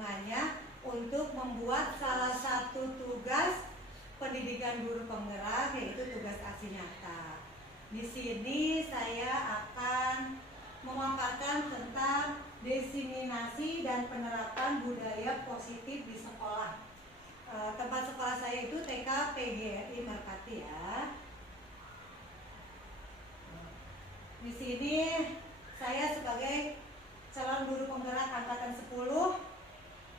kecenderungannya untuk membuat salah satu tugas pendidikan guru penggerak, yaitu tugas aksi nyata. Di sini saya akan memaparkan tentang diseminasi dan penerapan budaya positif di sekolah. Tempat sekolah saya itu TK PGRI Merpati ya. Di sini saya sebagai calon guru penggerak angkatan 10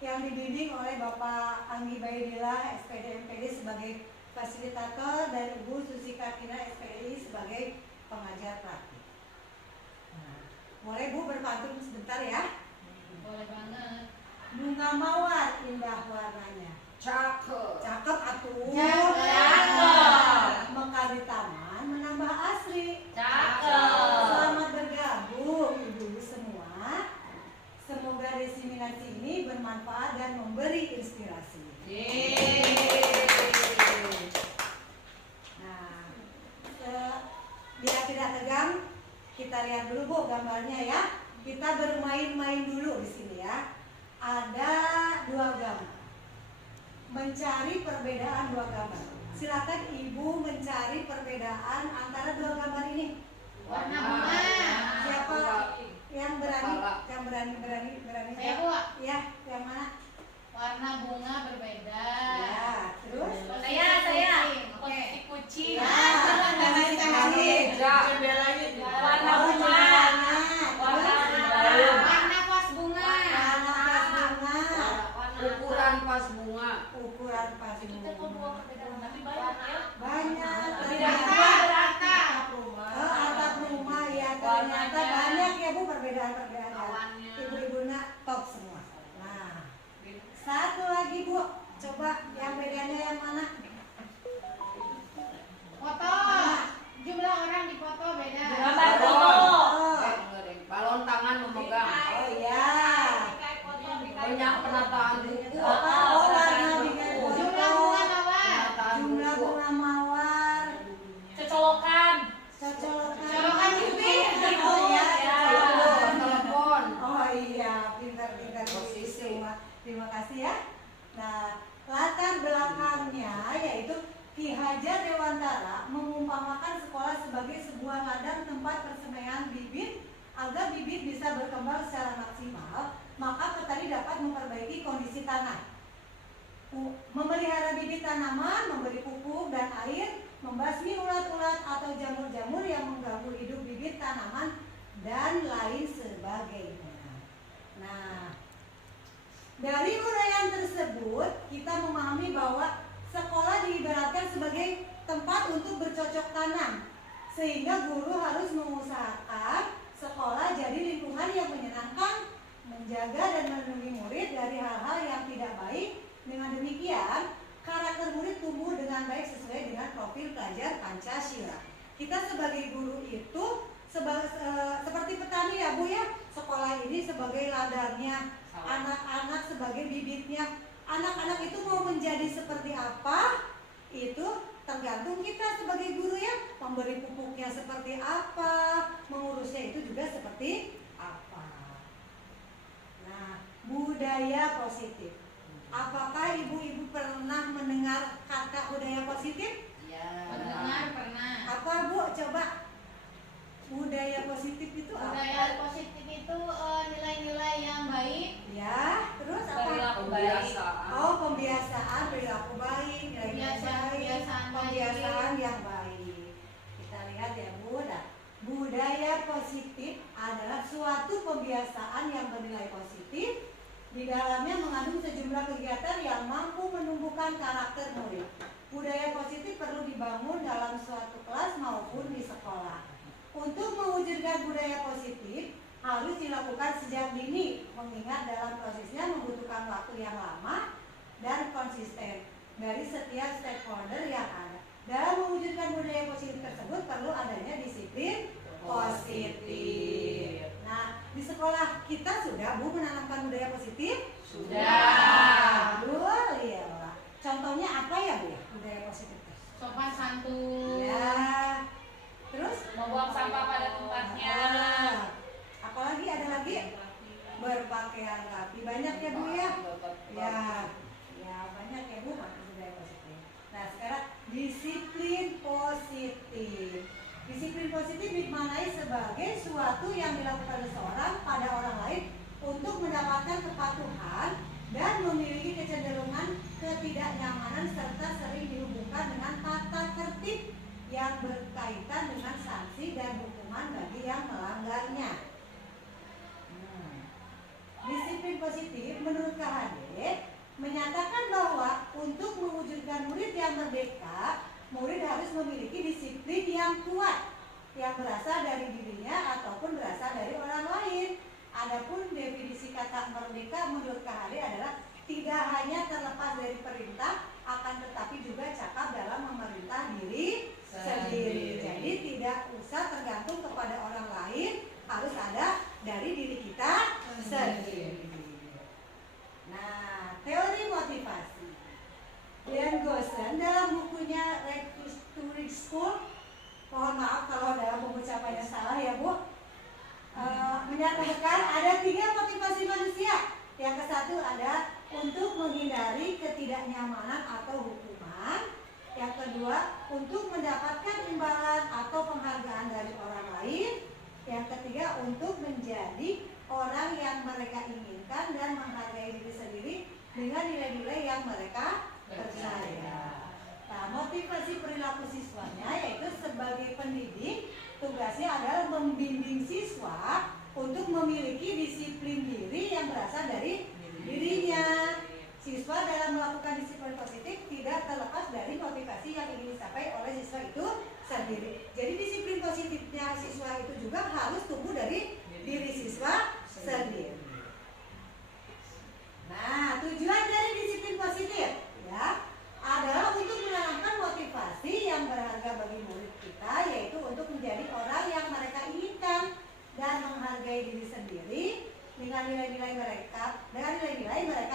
yang dibimbing oleh Bapak Anggi Baidillah SPD MPD sebagai fasilitator dan Ibu Susi Kartina SPDI sebagai pengajar praktik. Boleh Bu berpantun sebentar ya? Boleh banget. Bunga mawar indah warnanya. Cakep. Cakep atuh. Cakep. Mekar di taman menambah asri. Cakep. Selamat bergabung ibu-ibu semua. Semoga diseminasi ini bermanfaat dan memberi inspirasi. Nah, biar tidak tegang, kita lihat dulu Bu gambarnya ya. Kita bermain-main dulu di sini ya. Ada 2 gambar. Mencari perbedaan 2 gambar. Silakan Ibu mencari perbedaan antara 2 gambar ini. Warna bunga. Siapa yang berani? Kepala. Yang berani. Saya Bu. Ya, yang mana? Warna bunga berbeda. Ya, terus? Saya. Oke. Posisi kucing. Ya, Warna bunga. Warna pas bunga. Ukuran pas bunga. Ukuran pas Itu bunga. kok 2 perbedaan tapi banyak ya. Banyak. Atap. Atap rumah ya, ternyata Warnanya. banyak ya Bu perbedaan-perbedaan. Awannya. Ibu-ibunya top semua. Nah, satu lagi Bu, coba yang bedanya yang mana? Foto. Jumlah orang di foto beda. Gambar foto. Balon tangan memegang. Oh iya. Banyak penataan buku. Oh, warna dengan Jumlah bunga mawar. Penataan jumlah buku. bunga mawar. Cocolokan. Cocolokan jubir. Oh iya. Telepon. Oh iya, pintar-pintar Posisi. semua. Terima kasih ya. Nah, latar belakangnya yaitu Ki Hajar Dewantara mengumpamakan sekolah sebagai sebuah ladang tempat persemaian bibit agar bibit bisa berkembang secara maksimal, maka petani dapat memperbaiki kondisi tanah. Memelihara bibit tanaman, memberi pupuk dan air, membasmi ulat-ulat atau jamur-jamur yang mengganggu hidup bibit tanaman dan lain sebagainya. Nah, dari uraian tersebut kita memahami bahwa sekolah diibaratkan sebagai tempat untuk bercocok tanam, sehingga guru harus mengusahakan sekolah jadi lingkungan yang menyenangkan, menjaga dan melindungi murid dari hal-hal yang tidak baik. Dengan demikian, karakter murid tumbuh dengan baik sesuai dengan profil pelajar Pancasila. Kita sebagai guru itu seperti petani ya Bu ya. Sekolah ini sebagai ladangnya, anak-anak sebagai bibitnya. Anak-anak itu mau menjadi seperti apa? Itu tergantung kita sebagai guru ya. Memberi pupuknya seperti apa, mengurusnya itu juga seperti apa. Nah, budaya positif. Apakah ibu-ibu pernah mendengar kata budaya positif? Mendengar pernah. Apa Bu? Coba. Budaya positif itu apa? Budaya positif itu nilai-nilai yang baik. Ya, terus apa? Pembiasaan. Oh, pembiasaan, perilaku baik, nilai-nilai baik, Kebiasaan pembiasaan yang baik. Kita lihat ya Bu. Nah, budaya positif adalah suatu pembiasaan yang bernilai positif. Di dalamnya mengandung sejumlah kegiatan yang mampu menumbuhkan karakter murid. Budaya positif perlu dibangun dalam suatu kelas maupun di sekolah. Untuk mewujudkan budaya positif harus dilakukan sejak dini, mengingat dalam prosesnya membutuhkan waktu yang lama dan konsisten dari setiap stakeholder yang ada. Dalam mewujudkan budaya positif tersebut perlu adanya disiplin positif. Nah, di sekolah kita sudah Bu menanamkan budaya positif? Sudah. Betul ya. Contohnya apa ya Bu ya budaya positif? Sopan santun. Ya. Terus? Membuang sampah pada tempatnya. Apalagi ada lagi? Berpakaian rapi. Banyak ya Bu ya. ketidaknyamanan serta sering dihubungkan dengan tata tertib yang berkaitan dengan sanksi dan hukuman bagi yang melanggarnya. Disiplin positif menurut KHD menyatakan bahwa untuk mewujudkan murid yang merdeka, murid harus memiliki disiplin yang kuat yang berasal dari dirinya ataupun berasal dari orang lain. Adapun definisi kata merdeka menurut KHD adalah tidak hanya terlepas dari perintah, akan tetapi juga cakap dalam memerintah diri sendiri. Jadi tidak usah tergantung kepada orang lain, harus ada dari diri kita sendiri. Nah, teori motivasi. Dan Gosen dalam bukunya Return to School, mohon maaf kalau dalam pengucapannya salah ya Bu, menyatakan ada 3 motivasi manusia. Yang ke satu ada untuk menghindari ketidaknyamanan atau hukuman. Yang kedua untuk mendapatkan imbalan atau penghargaan dari orang lain. Yang ketiga untuk menjadi orang yang mereka inginkan dan menghargai diri sendiri dengan nilai-nilai yang mereka percaya. Nah, motivasi perilaku siswanya yaitu sebagai pendidik, tugasnya adalah membimbing siswa untuk memiliki disiplin diri yang berasal dari dirinya. Siswa dalam melakukan disiplin positif tidak terlepas dari motivasi yang ingin dicapai oleh siswa itu sendiri. Jadi disiplin positifnya siswa itu juga harus tumbuh dari diri siswa sendiri. Nah, tujuan dari disiplin positif ya adalah untuk menanamkan motivasi yang berharga bagi murid kita, yaitu untuk menjadi orang yang mereka inginkan dan menghargai diri sendiri dengan nilai-nilai mereka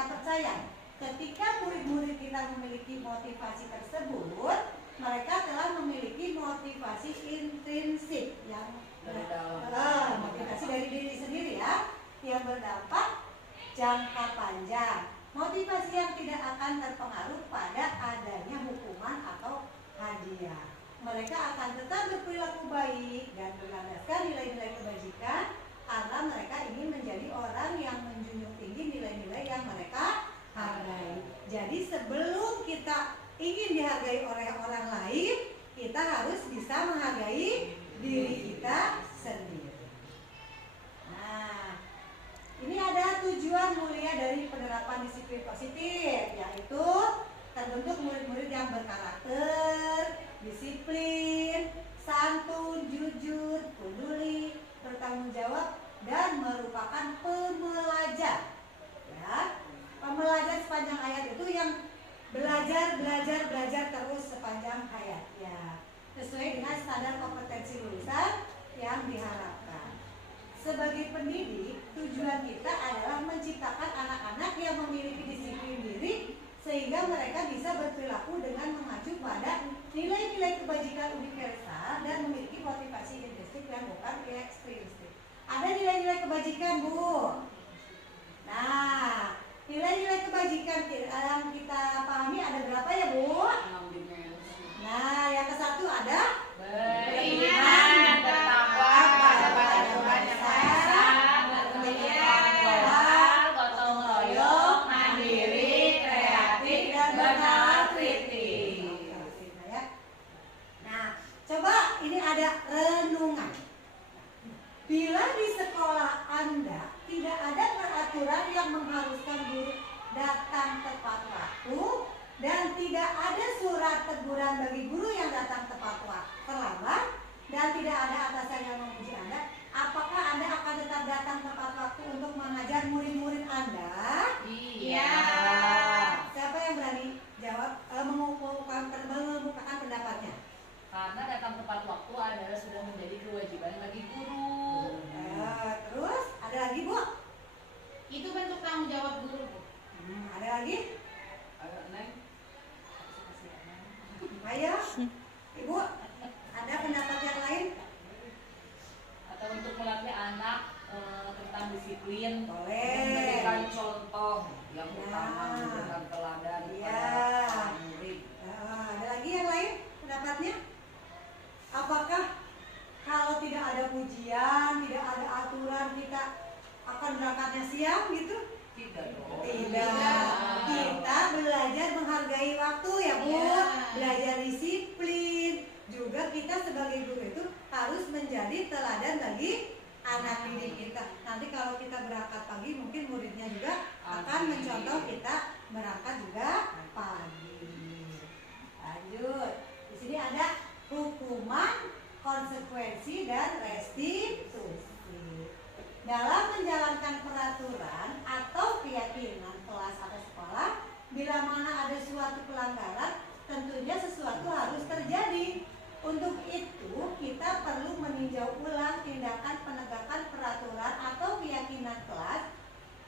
percaya. Ketika murid-murid kita memiliki motivasi tersebut, mereka telah memiliki motivasi intrinsik yang motivasi dari diri sendiri ya, yang berdampak jangka panjang. Motivasi yang tidak akan terpengaruh pada adanya hukuman atau hadiah. Mereka akan tetap berperilaku baik dan berlandaskan nilai-nilai kebajikan karena mereka ingin menjadi orang yang menjunjung tinggi nilai-nilai yang mereka hargai. Jadi sebelum kita ingin dihargai oleh orang lain, kita harus bisa menghargai diri kita sendiri. Nah, ini ada tujuan mulia dari penerapan disiplin positif, yaitu terbentuk murid-murid yang berkarakter, disiplin, santun, jujur, peduli, bertanggung jawab, dan merupakan pembelajar. Ya, pembelajar sepanjang hayat itu yang belajar terus sepanjang hayatnya, sesuai dengan standar kompetensi lulusan yang diharapkan. Sebagai pendidik, tujuan kita adalah menciptakan anak-anak yang memiliki disiplin diri sehingga mereka bisa berperilaku dengan mengacu pada nilai-nilai kebajikan universal dan memiliki motivasi intrinsik dan bukan ekstrinsik. Ada nilai-nilai kebajikan, Bu. Nah, nilai-nilai kebajikan yang kita pahami ada berapa ya, Bu? 6 dimensi. Nah, yang ke satu ada Beriman, bertakwa kepada Tuhan Yang Maha Esa, bertanggung gotong royong, mandiri, kreatif, dan bernalar kritis. Nah, coba ini ada renungan. Bila di sekolah Anda tidak ada peraturan yang mengharuskan guru datang tepat waktu dan tidak ada surat teguran bagi guru yang datang tepat waktu terlambat dan tidak ada atasan yang memuji Anda, apakah Anda akan tetap datang tepat waktu untuk mengajar murid-murid Anda? Iya. Siapa yang berani jawab mengumpulkan mengemukakan pendapatnya? Karena datang tepat waktu adalah sudah menjadi kewajiban bagi guru. Terus ada lagi, Bu? Itu bentuk tanggung jawab guru, Bu. Ada lagi? Ayo, Neng. Ayo, Ibu, ada pendapat yang lain? Atau untuk melatih anak tentang disiplin, Boleh. memberikan contoh yang Ya. utama, memberikan teladan Ya. kepada murid. Ada lagi yang lain pendapatnya? Apakah kalau tidak ada pujian, tidak ada aturan, kita akan berangkatnya siang gitu? Tidak dong. Tidak. kita sebagai guru itu harus menjadi teladan bagi anak didik kita. Nanti kalau kita berangkat pagi, mungkin muridnya juga akan mencontoh kita berangkat juga pagi. Lanjut. Di sini ada hukuman, konsekuensi, dan restitusi. Dalam menjalankan peraturan atau keyakinan kelas atau sekolah, bila mana ada suatu pelanggaran, tentunya sesuatu harus terjadi. Untuk itu, kita perlu meninjau ulang tindakan penegakan peraturan atau keyakinan kelas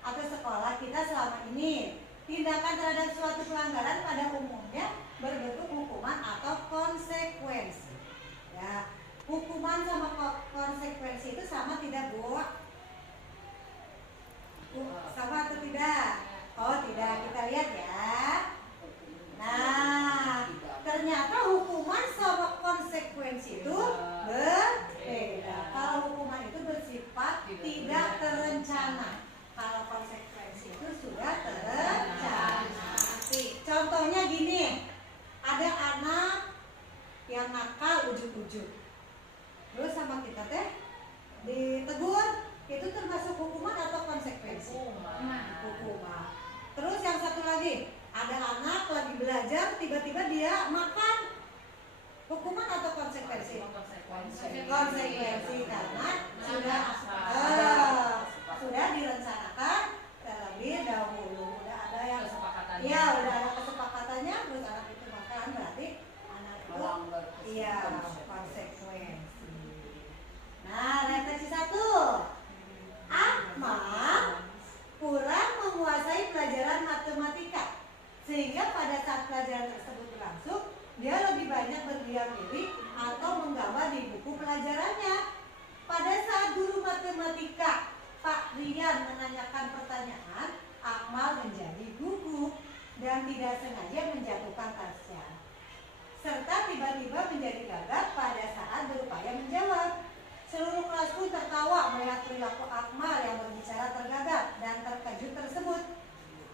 atau sekolah kita selama ini. Tindakan terhadap suatu pelanggaran pada umumnya berbentuk hukuman atau konsekuensi. Ya, hukuman sama konsekuensi itu sama tidak, Bu? Sama atau tidak? Oh, tidak. Kita lihat ya. Nah, ternyata hukuman sama konsekuensi itu berbeda. Kalau hukuman itu bersifat tidak terencana. Kalau konsekuensi itu sudah terencana. Contohnya gini, ada anak yang nakal ujuk-ujuk, terus sama kita teh ditegur, itu termasuk hukuman atau konsekuensi? Hukuman. Terus yang satu lagi, ada anak lagi belajar, tiba-tiba dia makan, hukuman atau konsekuensi? Konsekuensi karena sudah direncanakan terlebih dahulu. Udah ada yang ya, udah ada kesepakatannya, terus anak itu makan, berarti anak itu iya konsekuensi. Nah, refleksi 1. Akmal kurang menguasai pelajaran matematika, sehingga pada saat pelajaran tersebut berlangsung, dia lebih banyak berdiam diri atau menggambar di buku pelajarannya. Pada saat guru matematika Pak Rian menanyakan pertanyaan, Akmal menjadi gugup dan tidak sengaja menjatuhkan tasnya, serta tiba-tiba menjadi gagap pada saat berupaya menjawab. Seluruh kelas pun tertawa melihat perilaku Akmal yang berbicara tergagap dan terkejut tersebut.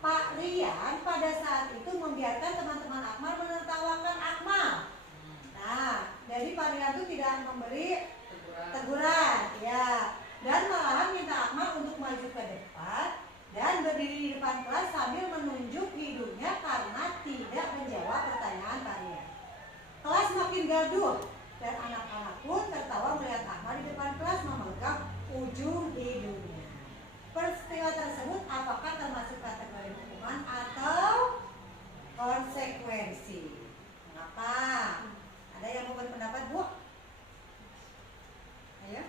Pak Rian pada saat itu membiarkan teman-teman Akmal menertawakan Akmal. Nah, jadi Pak Rian itu tidak memberi teguran, ya, dan malahan minta Akmal untuk maju ke depan dan berdiri di depan kelas sambil menunjuk hidungnya karena tidak menjawab pertanyaan Pak Rian. Kelas makin gaduh dan anak-anak pun tertawa melihat Akmal di depan kelas memegang ujung hidungnya. Peristiwa tersebut apakah termasuk kategori hukuman atau konsekuensi? Mengapa? Ada yang mau berpendapat, Bu? Ayo.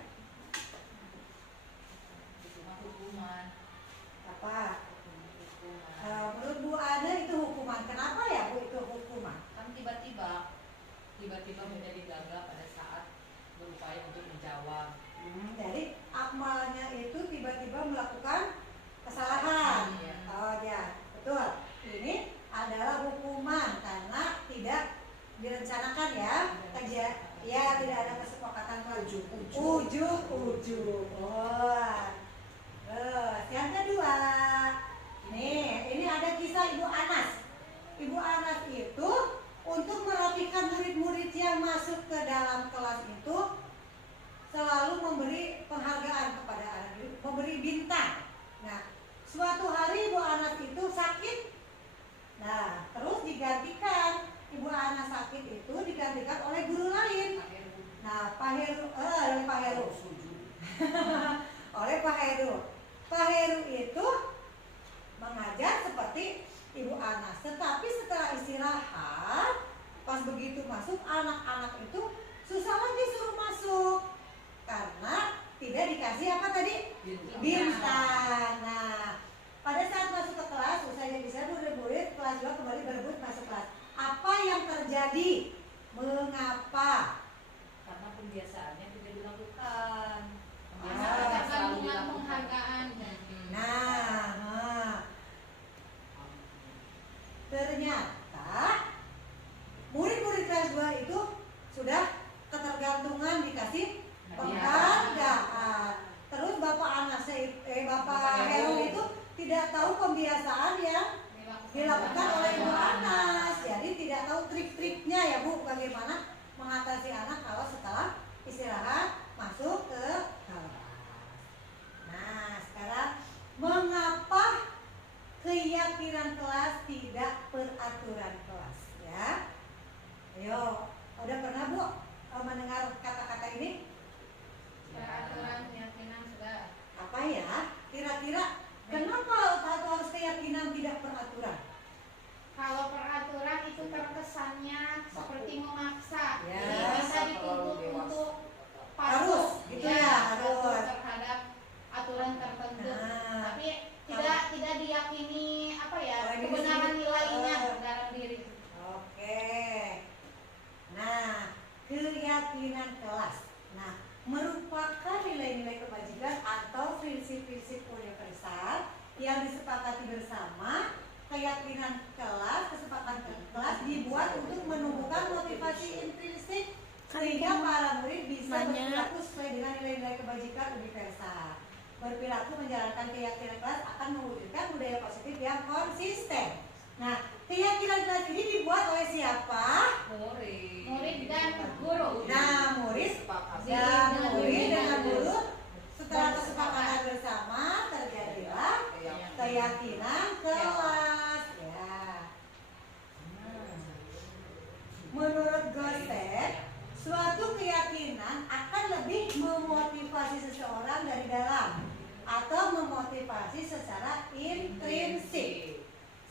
Hukuman. Apa? Menurut Bu Ana itu hukuman. Kenapa ya, Bu, itu hukuman? Kan tiba-tiba menjadi gagap pada saat berupaya untuk menjawab. Jadi Akmalnya itu tiba-tiba melakukan kesalahan. Oh ya, betul. Ini adalah hukuman karena tidak direncanakan ya. Ya, tidak ada kesepakatan ujuk-ujuk. Yang kedua, ini ada kisah Ibu Anas. Ibu Anas itu untuk merapikan murid-murid yang masuk ke dalam kelas itu selalu memberi penghargaan kepada anak didik, memberi bintang. Nah, suatu hari Ibu Anas itu sakit. Nah, terus digantikan. Ibu Anas sakit itu digantikan oleh guru lain. Nah, Pak Heru oleh Pak Heru. Pak Heru itu mengajar seperti Ibu Anas. Tetapi setelah istirahat, pas begitu masuk, anak-anak itu susah lagi suruh masuk karena tidak dikasih apa tadi? Bintang. Nah, pada saat masuk ke kelas, usai bisa murid-murid kelas 2 kembali berebut masuk kelas. Apa yang terjadi? Mengapa? Karena pembiasaannya tidak dilakukan. Penghargaan. Nah, ternyata murid-murid kelas 2 itu sudah ketergantungan dikasih penghargaan. Terus Bapak Anas, Bapak Heru itu tidak tahu pembiasaan yang dilakukan oleh Ibu Anas. Jadi tidak tahu trik-triknya ya, Bu, bagaimana mengatasi anak kalau setelah istirahat masuk ke kelas. Nah, sekarang mengapa keyakinan kelas tidak peraturan kelas ya? Ayo, udah pernah Bu mendengar kata-kata ini? Peraturan keyakinan sudah. Apa ya? Kira-kira kenapa harus keyakinan tidak peraturan? Kalau peraturan itu terkesannya seperti memaksa, Ya. jadi bisa dituntut untuk Harus, gitu ya, patuh harus. terhadap aturan tertentu. Nah. Tapi tidak diyakini apa ya Oleh diri kebenaran sendiri. nilainya dalam diri. Oke. Nah, keyakinan kelas. Nah, merupakan nilai-nilai kebajikan atau prinsip-prinsip universal yang disepakati bersama. Keyakinan kelas, kesepakatan kelas dibuat untuk menumbuhkan motivasi intrinsik sehingga para murid bisa berperilaku sesuai dengan nilai-nilai kebajikan universal. Berperilaku menjalankan keyakinan kelas akan mewujudkan budaya positif yang konsisten. Nah, keyakinan kelas ini dibuat oleh siapa? Murid dan guru. Nah, murid dengan guru setelah kesepakatan bersama terjadilah keyakinan kelas ya. Menurut Goset, suatu keyakinan akan lebih memotivasi seseorang dari dalam atau memotivasi secara intrinsik.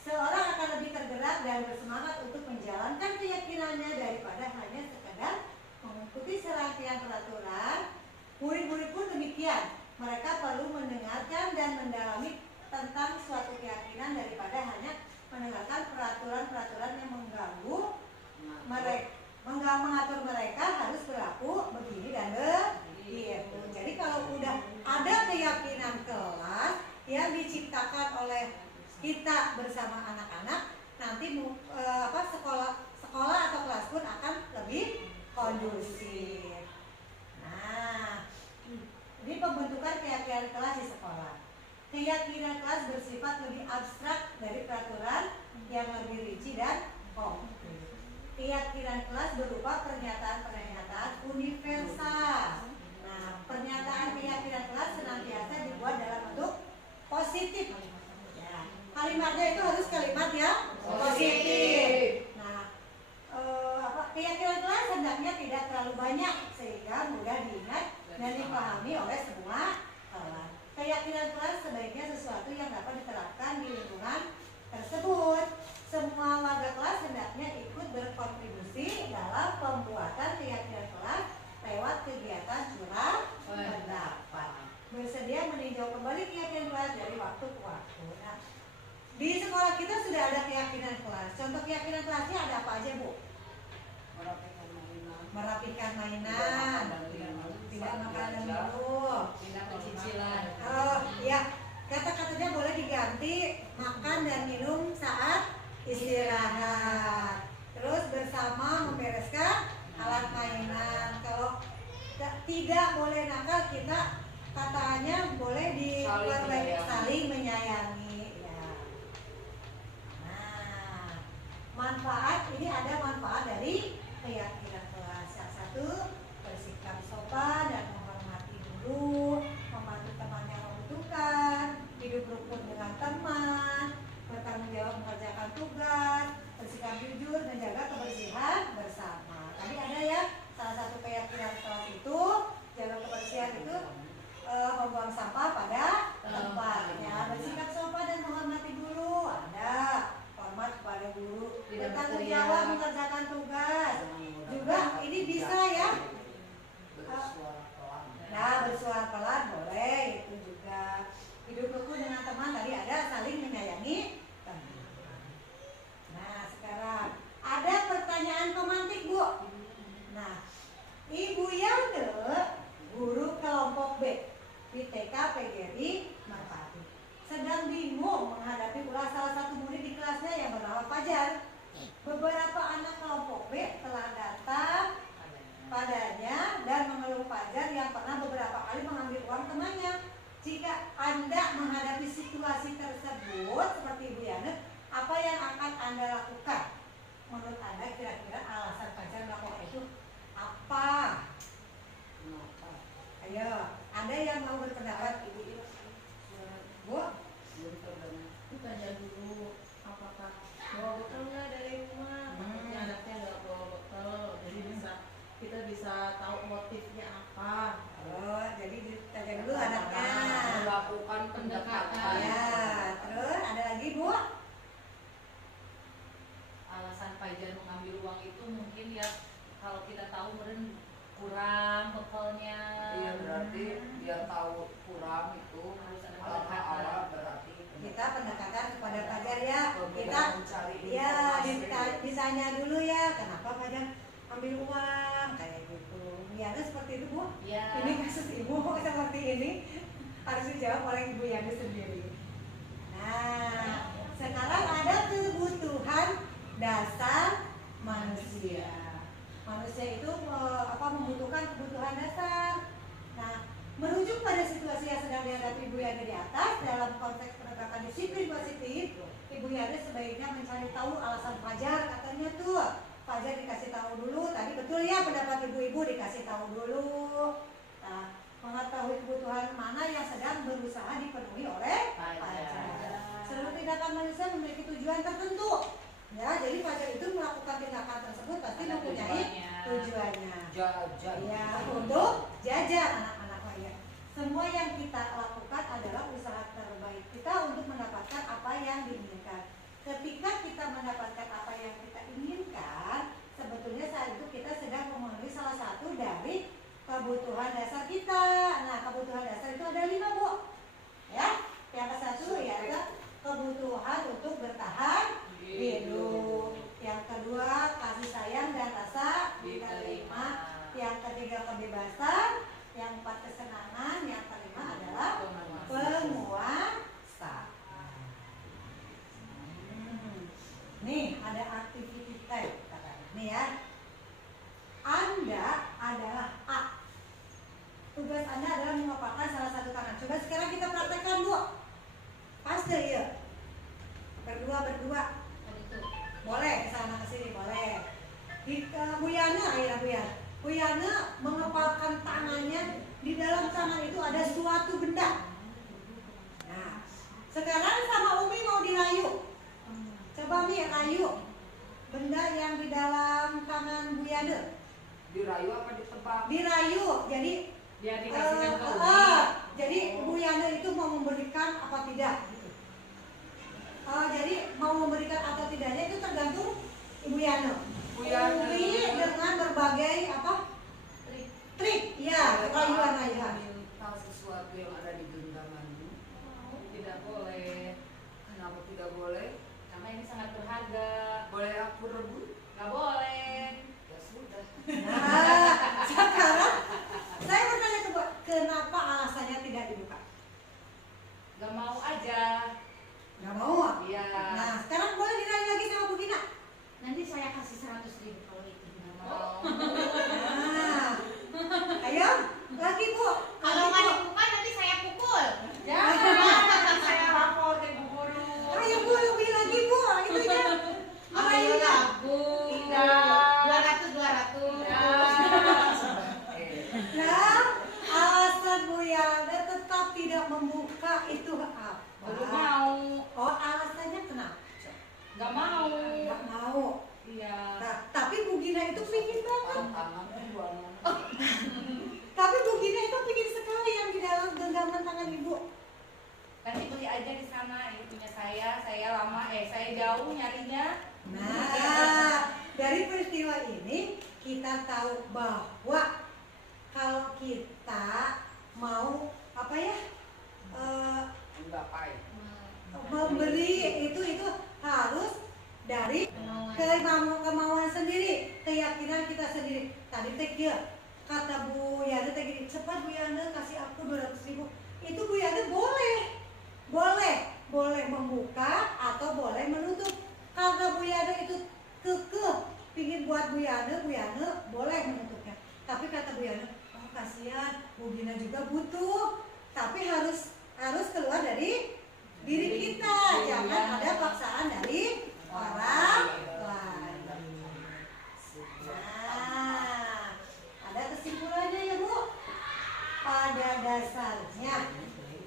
Seorang akan lebih tergerak dan bersemangat untuk menjalankan keyakinannya daripada hanya sekedar mengikuti serangkaian peraturan. Murid-murid pun demikian. Mereka perlu mendengarkan dan mendalami tentang suatu keyakinan daripada hanya mendengarkan peraturan-peraturan yang mengganggu mereka, mengatur mereka harus berlaku begini dan begitu. Jadi kalau udah ada keyakinan kelas yang diciptakan oleh kita bersama anak-anak, nanti sekolah atau kelas pun akan lebih kondusif. Nah, ini pembentukan keyakinan kelas di sekolah. Keyakinan kelas bersifat lebih abstrak dari peraturan yang lebih rinci dan konkret. Keyakinan kelas berupa pernyataan-pernyataan universal. Nah, pernyataan keyakinan kelas senantiasa dibuat dalam bentuk positif. Ya, kalimatnya itu harus kalimat yang positif. Nah, keyakinan kelas hendaknya tidak terlalu banyak sehingga mudah diingat dan dipahami oleh semua kelas. Keyakinan kelas sebaiknya sesuatu yang dapat diterapkan di lingkungan tersebut. Semua warga kelas hendaknya ikut berkontribusi dalam pembuatan keyakinan kelas lewat kegiatan curah pendapat. Bersedia meninjau kembali keyakinan kelas dari waktu ke waktu. Nah, di sekolah kita sudah ada keyakinan kelas. Contoh keyakinan kelasnya ada apa aja, Bu? Merapikan mainan, tidak makan dulu, Tidak pecicilan. oh ya, kata-katanya boleh diganti makan dan minum saat istirahat. Terus bersama membereskan alat mainan. Kalau tidak boleh nakal, kita katanya boleh saling menyayangi ya. Nah, manfaat ini ada manfaat dari keyakinan kelas. Yang satu, bersikap sopan dan menghormati guru, membantu teman yang membutuhkan, hidup rukun dengan teman, bertanggung jawab mengerjakan tugas, bersikap jujur, menjaga kebersihan bersama. Tadi ada ya, salah satu keyakinan kelas itu jaga kebersihan itu membuang sampah pada tempatnya, bersikap sopan dan menghormati guru, ada hormat kepada guru, bertanggung jawab mengerjakan tugas. Juga ini bisa ya, nah bersuara pelan boleh, itu juga. Hidup rukun dengan teman, tadi ada saling menyayangi teman. Nah, sekarang ada pertanyaan pemantik, Bu. Nah, Ibu Yande, guru kelompok B di TK PGRI Merpati, sedang bingung menghadapi ulah salah satu murid di kelasnya yang bernama Fajar. Beberapa anak kelompok B telah datang padanya dan mengeluh Fajar yang pernah beberapa kali mengambil uang temannya. Jika Anda menghadapi situasi tersebut seperti Ibu Yana, apa yang akan Anda lakukan? Menurut Anda kira-kira alasan Fajar melakukan itu kurang bekalnya. Iya, berarti dia tahu kurang itu Harus ada awal-awal pendekatan. berarti Kita pendekatan kepada Fajar ya. Kita Kita mencari ya informasi. ditanya dulu ya, kenapa Fajar ambil uang kayak gitu. Yana seperti itu Bu. Ya. Ini kasus ibu seperti ini harus dijawab oleh Ibu Yana sendiri. Nah, sekarang ada kebutuhan dasar manusia. Manusia itu membutuhkan kebutuhan dasar. Nah, merujuk pada situasi yang sedang dihadapi Ibu Yana di atas dalam konteks penegakan disiplin positif, Ibu Yana sebaiknya mencari tahu alasan Fajar, katanya tuh. Fajar dikasih tahu dulu, tadi betul ya pendapat ibu-ibu dikasih tahu dulu. Nah, mengetahui kebutuhan mana yang sedang berusaha dipenuhi oleh Fajar. Seluruh tindakan manusia memiliki tujuan tertentu. Ya, jadi Fajar itu melakukan tindakan tersebut pasti Ada mempunyai tujuannya. Jajan. Ya, untuk jajan anak-anak Fajar. Semua yang kita lakukan adalah usaha terbaik kita untuk mendapatkan apa yang diinginkan. Ketika kita mendapatkan apa yang kita inginkan, sebetulnya saat itu kita sedang memenuhi salah satu dari kebutuhan dasar kita. Nah, kebutuhan dasar itu ada 5 Bu. Ya, yang ke satu ya ada kebutuhan untuk bertahan hidup. Yang kedua kasih sayang dan rasa diterima. Yang ketiga kebebasan. Yang keempat kesenangan. Yang kelima adalah penguasaan. Nih ada aktivitas katanya. Nih ya. Anda adalah A. Tugas Anda adalah mengepalkan salah satu tangan. Coba sekarang kita praktekkan Bu. Pas deh ya. Berdua. Boleh kesana kesini boleh. Bu Yana, ayo Bu Yana. Bu Yana mengepalkan tangannya, di dalam tangan itu ada suatu benda. Nah, sekarang sama Umi mau dirayu. Coba Mi rayu benda yang di dalam tangan Bu Yana. Dirayu apa ditebak? Dirayu, jadi Dia dikasihkan ke Umi. jadi Bu Yana itu mau memberikan apa tidak gitu. Jadi mau memberikan atau tidaknya itu tergantung Ibu Yana. Bu Yana. Umi dengan berbagai apa? Trik. Ya, rayuan-rayuan. Tahu sesuatu yang ada di genggamanmu. Tidak boleh. Kenapa tidak boleh? Karena ini sangat berharga. Boleh aku rebut? Gak boleh. Ya sudah. Nah, sekarang saya bertanya coba, kenapa alasannya tidak dibuka? Gak mau aja. Nggak mau. Iya. Nah, sekarang boleh dirayu lagi sama Bu Gina. Nanti saya kasih 100.000 kalau itu. Gak mau. Nah, ayo lagi Bu. Kalau Lagi, nggak Bu. dibuka nanti saya pukul. Jangan. Nanti saya lapor ke Ibu Guru. Ayo Bu, lebih lagi Bu. Itu ya. Ayo lah, Bu. Tidak. 200. Nah, alasan Bu Yana tetap tidak membuka itu apa? Belum mau. Oh, alasannya kenapa? Gak mau. Nggak mau. Iya. Nah, tapi Bu Gina itu pingin banget. Tantangan buana. Tapi Bu Gina itu pingin sekali yang di dalam genggaman tangan Ibu. Nanti beli aja di sana. Ini punya saya. Saya lama. Saya jauh nyarinya. Nah, dari peristiwa ini kita tahu bahwa kalau kita mau apa ya Menggapai. memberi itu harus dari kemauan sendiri, keyakinan kita sendiri. Tadi teh ya, kata Bu Yana teh gini, cepat Bu Yana kasih aku 200.000. Itu Bu Yana boleh membuka atau boleh menutup. Karena Bu Yana itu kekeh pingin buat Bu Yana boleh menutupnya. Tapi kata Bu Yana, oh kasihan, Bu Gina juga butuh. Tapi harus keluar dari diri kita, jangan ada paksaan dari orang lain. Nah, ada kesimpulannya ya Bu. Pada dasarnya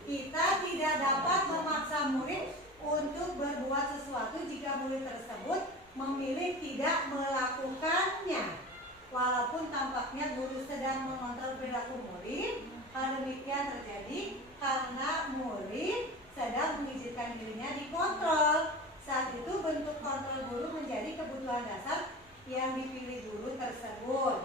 kita tidak dapat memaksa murid untuk berbuat sesuatu jika murid tersebut memilih tidak melakukannya. Walaupun tampaknya guru sedang mengontrol perilaku murid, hal demikian terjadi karena murid sedang mengizinkan dirinya dikontrol. Saat itu bentuk kontrol guru menjadi kebutuhan dasar yang dipilih guru tersebut.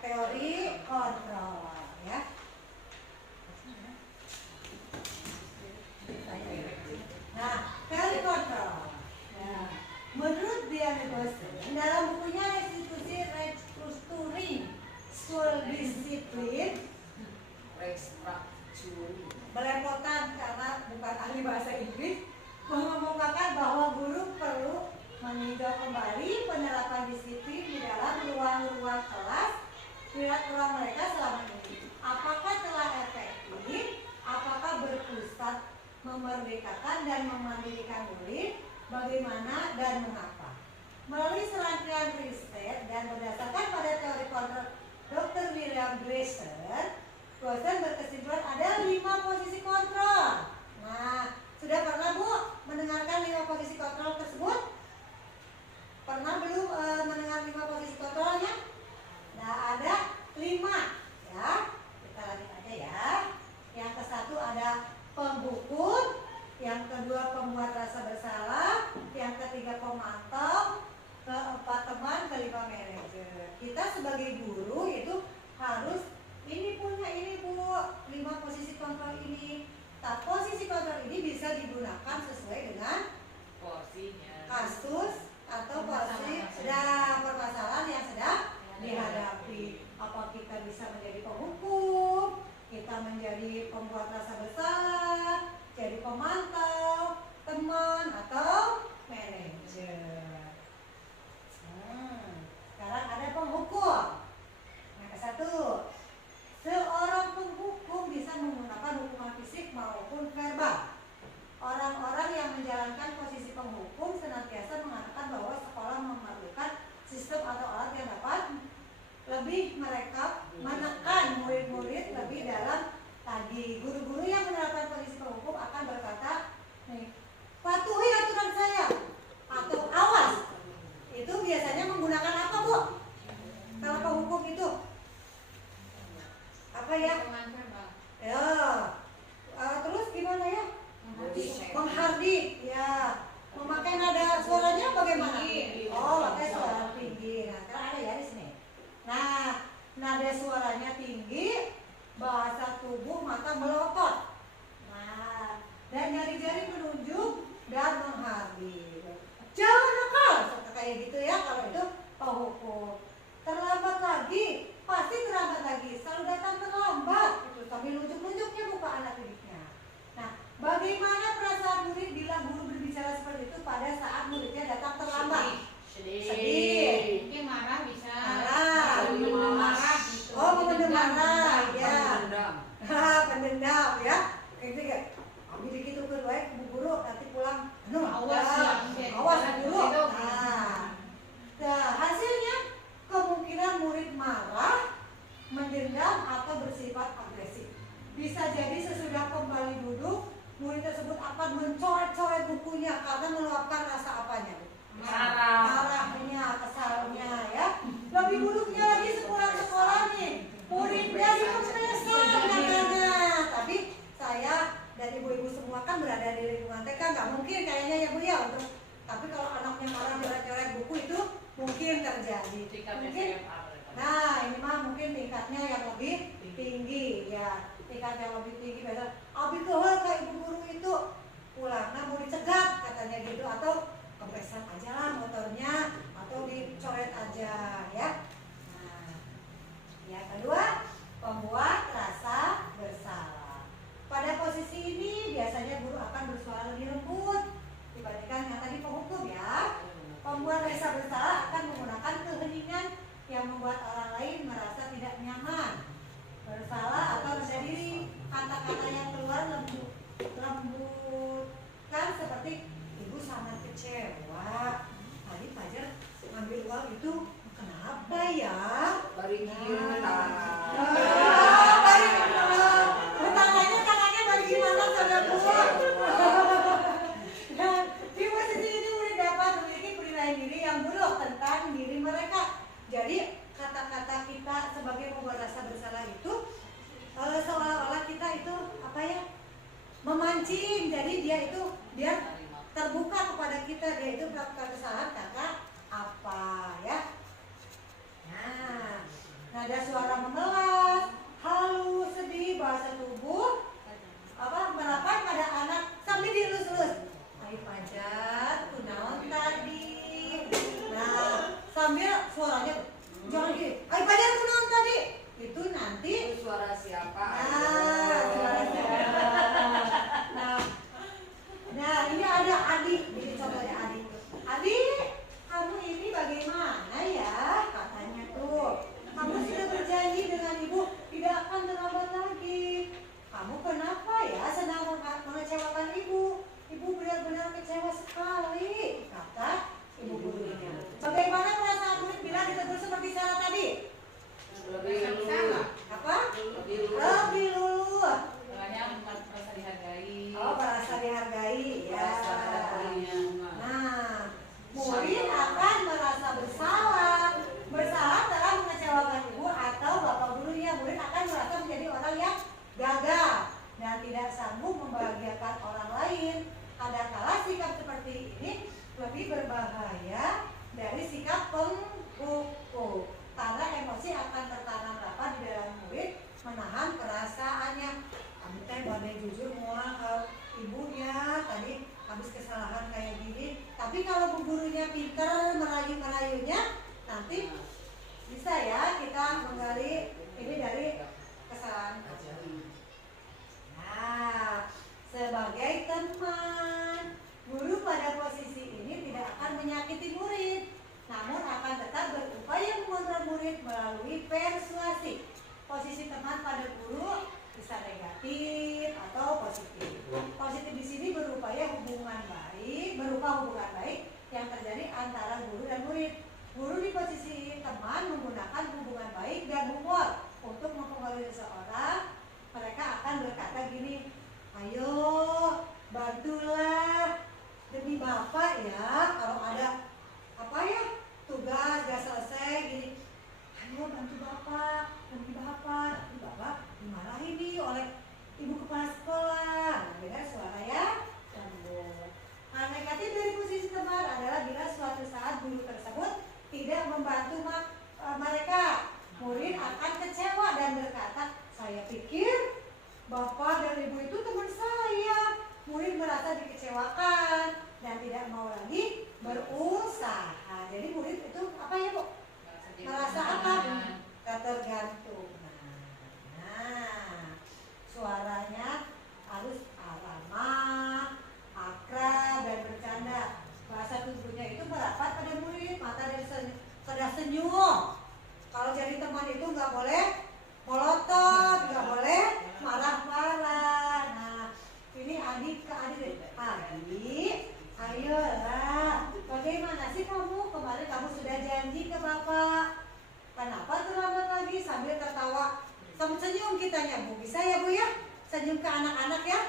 teori kontrol ya. Nah, teori kontrol. Nah, menurut Dian Gosen dalam bukunya Restructuring School Discipline, belepotan karena bukan ahli bahasa Inggris, mengemukakan bahwa guru perlu meninjau kembali penerapan disiplin di dalam ruang-ruang kelas ruang mereka selama ini. Apakah telah efektif? Apakah berpusat memerdekakan dan memandirikan murid? Bagaimana dan mengapa? Melalui serangkaian riset dan berdasarkan pada teori kontrol Dr. William Dresser, Gosen berkesimpulan ada 5 posisi kontrol. Nah, sudah pernah Bu mendengarkan 5 posisi kontrol tersebut? Pernah belum mendengar 5 posisi kontrolnya? Nah, ada 5 ya. Kita lanjut aja ya. Yang ke-1 ada penghukum, yang kedua pembuat rasa bersalah, yang ketiga pemantau, keempat teman, kelima manajer. Kita sebagai guru itu harus ini punya ini Bu, 5 posisi kontrol ini. Nah, posisi kontrol ini bisa digunakan sesuai dengan porsinya, kasus atau porsi dan permasalahan yang sedang dihadapi. Apa kita bisa menjadi penghukum, kita menjadi pembuat rasa bersalah, jadi pemantau, teman atau manajer. Sekarang ada penghukum. Yang ke-1, seorang penghukum bisa menggunakan hukuman fisik maupun verbal. Orang-orang yang menjalankan posisi penghukum senantiasa mengatakan bahwa sekolah memerlukan sistem atau alat yang dapat lebih menekan murid-murid lebih dalam tadi. Guru-guru yang menerapkan posisi penghukum akan berkata, nih, patuhi aturan saya atau awas. Itu biasanya menggunakan apa Bu? Kalau penghukum itu apa ya? Ya. Terus gimana ya? Menghardik, ya. Memakai nada suaranya bagaimana? Oh, pakai suara tinggi. Nah, sekarang ada ya di sini. Nah, nada suaranya tinggi, bahasa tubuh mata melotot. Nah, dan jari-jari menunjuk dan menghardik. Jangan nakal, kayak gitu ya kalau itu penghukum. Terlambat lagi, pasti terlambat lagi. Selalu datang terlambat, itu sambil nunjuk-nunjuknya muka anak didiknya. Nah, bagaimana perasaan murid bila guru berbicara seperti itu pada saat muridnya datang terlambat? Sedih. Mungkin marah bisa. Marah. Gitu. Oh, memendam marah, ya. Pendendam. Pendendam ya. Kayak gitu. Gitu kedua Bu guru nanti pulang. Awas ya. Awas dulu. Nah, hasilnya kemungkinan murid marah, mendendam atau bersifat agresif. Bisa jadi sesudah kembali duduk, murid tersebut akan mencoret-coret bukunya karena meluapkan rasa apanya? Marahnya, kesalnya ya. Lebih buruknya lagi sepulang sekolah nih, muridnya dikempesan katanya. Tapi saya dan ibu-ibu semua kan berada di lingkungan TK, nggak mungkin kayaknya ya Bu ya untuk. Tapi kalau anaknya marah coret-coret buku itu mungkin terjadi. Mungkin. Nah, ini mah mungkin tingkatnya yang lebih tinggi ya. Tingkat yang lebih tinggi biasa. Abi kehel ke ibu guru itu pulangnya mau dicegat katanya gitu, atau kempesan aja lah motornya atau dicoret aja ya. Nah, yang kedua pembuat rasa bersalah. Pada posisi ini biasanya guru akan bersuara lebih lembut dibandingkan yang tadi penghukum ya. Pembuat rasa bersalah akan menggunakan keheningan yang membuat orang lain merasa tidak nyaman, bersalah atau rendah diri. Kata-kata yang keluar lembut kan seperti ibu sangat kecewa tadi Fajar ngambil uang itu kenapa ya? Tangannya bari gimana saudara? Dan di posisi ini murid dapat memiliki penilaian diri yang buruk tentang diri mereka. Jadi kata-kata kita sebagai pembuat rasa bersalah itu seolah-olah kita itu apa ya, memancing. Jadi dia terbuka kepada kita, dia itu melakukan kesalahan karena apa ya. Nah Nada suara memelas, halus, sedih, bahasa tubuh merapat pada anak sambil dilus-lus. Ayo panjat, kunaon tadi. Nah, sambil suaranya jangan gini. Ayo panjat, kunaon tadi. Itu nanti Itu suara siapa? suara siapa. Nah, ini ada adik. Ini contohnya adik. Adik, kamu ini bagaimana ya? Katanya tuh. Kamu sudah berjanji dengan ibu tidak akan terlambat lagi. Kamu kenapa ya sedang mengecewakan ibu? Ibu benar-benar kecewa sekali, kata ibu gurunya. Bagaimana perasaan murid bila ditegur seperti Sarah tadi? Lebih Sama. Apa? Lebih lulu. Makanya merasa dihargai. Oh, merasa dihargai. Ya. Merasa ada perlindungan. Nah, murid akan merasa bersalah dalam mengecewakan ibu atau bapak gurunya. Murid akan merasa menjadi orang yang gagal dan tidak sanggup membahagiakan orang lain. Kadangkala sikap seperti ini lebih berbahaya dari sikap penghukum karena emosi akan tertanam rapat di dalam murid, menahan perasaannya. Kamu teh boleh jujur mual kalau ibunya tadi habis kesalahan kayak gini. Tapi kalau bu gurunya pintar merayu-merayunya, nanti bisa ya kita menggali ini dari kesalahan. Nah, sebagai teman, guru pada posisi ini tidak akan menyakiti murid, namun akan tetap berupaya mengontrol murid melalui persuasi. Posisi teman pada guru bisa negatif atau positif. Positif di sini berupa hubungan baik yang terjadi antara guru dan murid. Guru di posisi teman menggunakan hubungan baik dan humor untuk mempengaruhi seseorang. Mereka akan berkata gini, ayo bantulah demi bapak ya, kalau ada tugas gak selesai gini, ayo bantu bapak demi bapak. Bapak dimarahin nih oleh ibu kepala sekolah. Beda suara ya, lembut. Hal negatif dari posisi teman adalah bila suatu saat guru tersebut tidak membantu mereka, murid akan kecewa dan berkata, saya pikir bapak dan ibu itu teman saya. Murid merasa dikecewakan dan tidak mau lagi berusaha. Jadi murid itu apa ya bu? Merasa apa? Ketergantungan. Nah, suaranya harus ramah, akrab dan bercanda. Bahasa tubuhnya itu merapat pada murid, mata dan sudah senyum. Kalau jadi teman itu nggak boleh melotot, nggak boleh marah-marah. Nah, ini adik ke adik. Adik, ayolah. Bagaimana sih kamu? Kemarin kamu sudah janji ke bapak. Kenapa terlambat lagi? Sambil tertawa, sambil senyum kitanya bu. Bisa ya bu ya? Senyum ke anak-anak ya?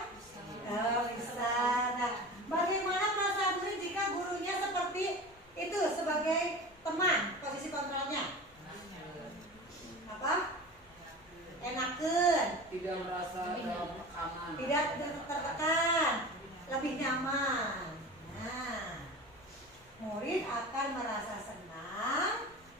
Bisa. Nah, bagaimana perasaan murid jika gurunya seperti itu sebagai teman? Posisi kontrolnya apa? Enakeun, tidak merasa dalam tekanan, tidak tertekan, lebih nyaman. Nah, murid akan merasa senang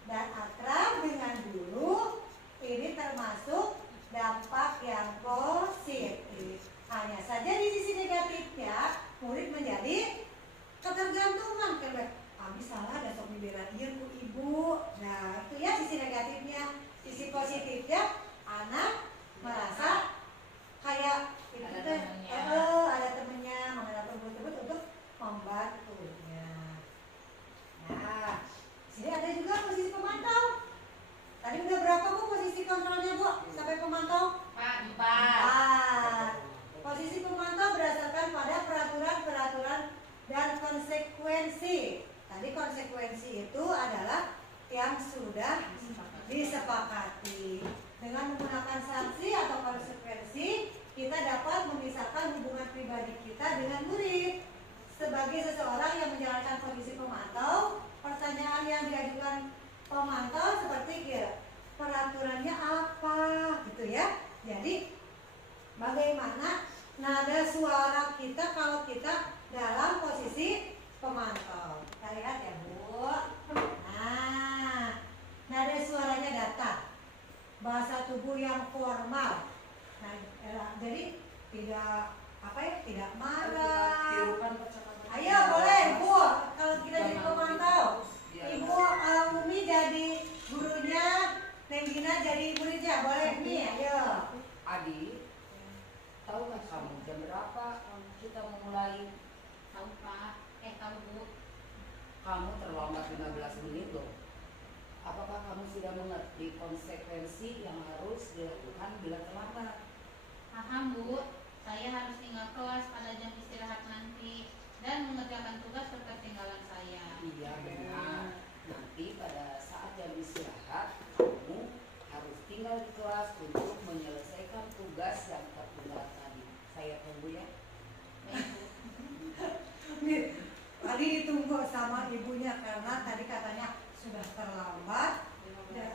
dan akrab dengan guru. Ini termasuk dampak yang positif. Hanya saja di sisi negatifnya, murid menjadi ketergantungan karena kami salah dan sok miberan ieu ku ibu. Nah, itu ya sisi negatifnya. Sisi positifnya, anak merasa kayak itu teh ada temennya mengharapkan tersebut untuk membantunya. Nah, sini ada juga posisi pemantau. Tadi udah berapa bu posisi kontrolnya bu sampai pemantau? 4. Posisi pemantau berdasarkan pada peraturan dan konsekuensi. Tadi konsekuensi itu adalah yang sudah disepakati. Dengan menggunakan sanksi atau konsekuensi, kita dapat memisahkan hubungan pribadi kita dengan murid. Sebagai seseorang yang menjalankan posisi pemantau, pertanyaan yang diajukan pemantau seperti peraturannya apa, gitu ya. Jadi, bagaimana nada suara kita kalau kita dalam posisi pemantau? Kita lihat ya bu. Nah, nada suaranya datar. bahasa tubuh yang formal. Nah, jadi tidak tidak marah. Tirukan percakapan. Ayo boleh Bu, kalau kita jadi pemantau, Ibu Umi jadi gurunya, Neng Gina jadi muridnya, boleh nih, ayo. Adi, tahu nggak kamu jam berapa kita memulai? Tahu Pak, tahu Bu. Kamu terlambat 15 menit loh. Apakah kamu sudah mengerti konsekuensi yang harus dilakukan bila terlambat? Paham Bu, saya harus tinggal kelas pada jam istirahat nanti dan mengerjakan tugas ketertinggalan saya. Iya benar. Nanti pada saat jam istirahat kamu harus tinggal di kelas untuk menyelesaikan tugas yang tertunda tadi. Saya tunggu ya. Baik Bu. Nih, tadi ditunggu sama ibunya karena tadi katanya sudah terlambat.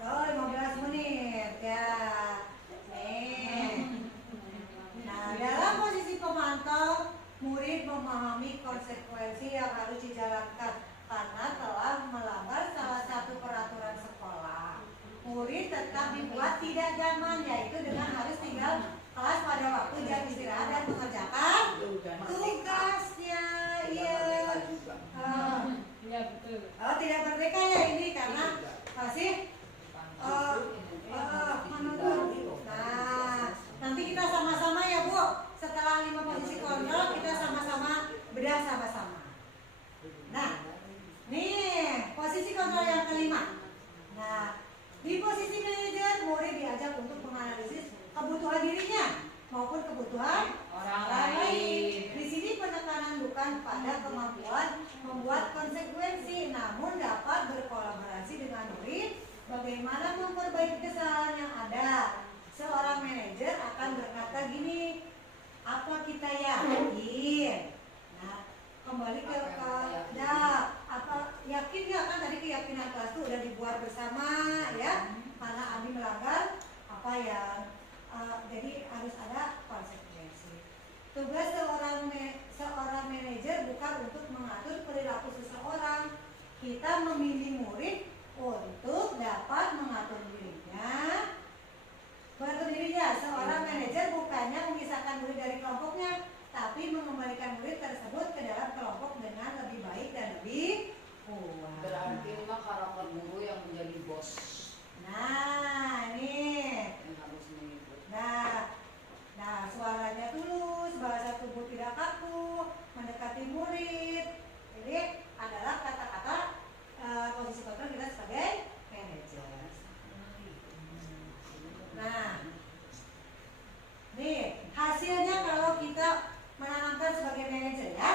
Oh, 15 menit ya. Nih. Nah, dalam posisi pemantau, murid memahami konsekuensi yang harus dijalankan karena telah melanggar salah satu peraturan sekolah. Murid tetap dibuat tidak nyaman, yaitu dengan harus tinggal kelas pada waktu jam istirahat dan mengerjakan tugasnya. Iya. Iya betul. Oh, tidak merdeka ya ini karena masih menunggu. Nah, nanti kita sama-sama ya Bu. Setelah 5 posisi kontrol kita sama-sama bedah sama-sama. Nah, nih posisi kontrol yang kelima. Nah, di posisi manajer murid diajak untuk menganalisis kebutuhan dirinya maupun kebutuhan Orang lain. lain. Di sini penekanan bukan pada kemampuan membuat konsekuensi, namun dapat berkolaborasi dengan murid bagaimana memperbaiki kesalahan yang ada. Seorang manajer akan berkata gini, apa kita yakin? Nah, kembali ke apa yakin nggak kan tadi keyakinan kelas itu udah dibuat bersama ya, karena Abi melanggar apa yang jadi harus ada konsekuensi. Tugas seorang manajer bukan untuk mengatur perilaku seseorang. Kita memilih murid untuk dapat mengatur dirinya. Seorang manajer bukannya memisahkan murid dari kelompoknya, tapi mengembalikan murid tersebut ke dalam kelompok dengan lebih baik dan lebih kuat. Berarti mah karakter guru yang menjadi bos. Nah, nih. Yang harus mengikut. Nah, suaranya tulus, bahasa tubuh tidak kaku, mendekati murid. Ini adalah kata-kata posisi kontrol kita sebagai manajer. Nah, nih hasilnya kalau kita menanamkan sebagai manajer ya,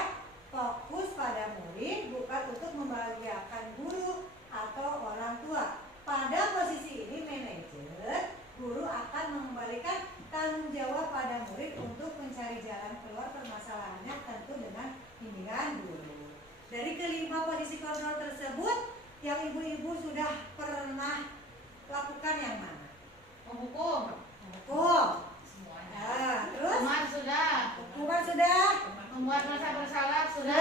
fokus pada murid bukan untuk membahagiakan guru atau orang tua. Pada posisi ini manajer, guru akan mengembalikan tanggung jawab pada murid untuk mencari jalan keluar permasalahannya, tentu dengan bimbingan guru. Dari kelima posisi kontrol tersebut, yang ibu-ibu sudah pernah lakukan yang mana? Menghukum. Hukum. Semuanya. Nah, terus? Hukuman sudah. Hukuman sudah. Membuat merasa bersalah sudah.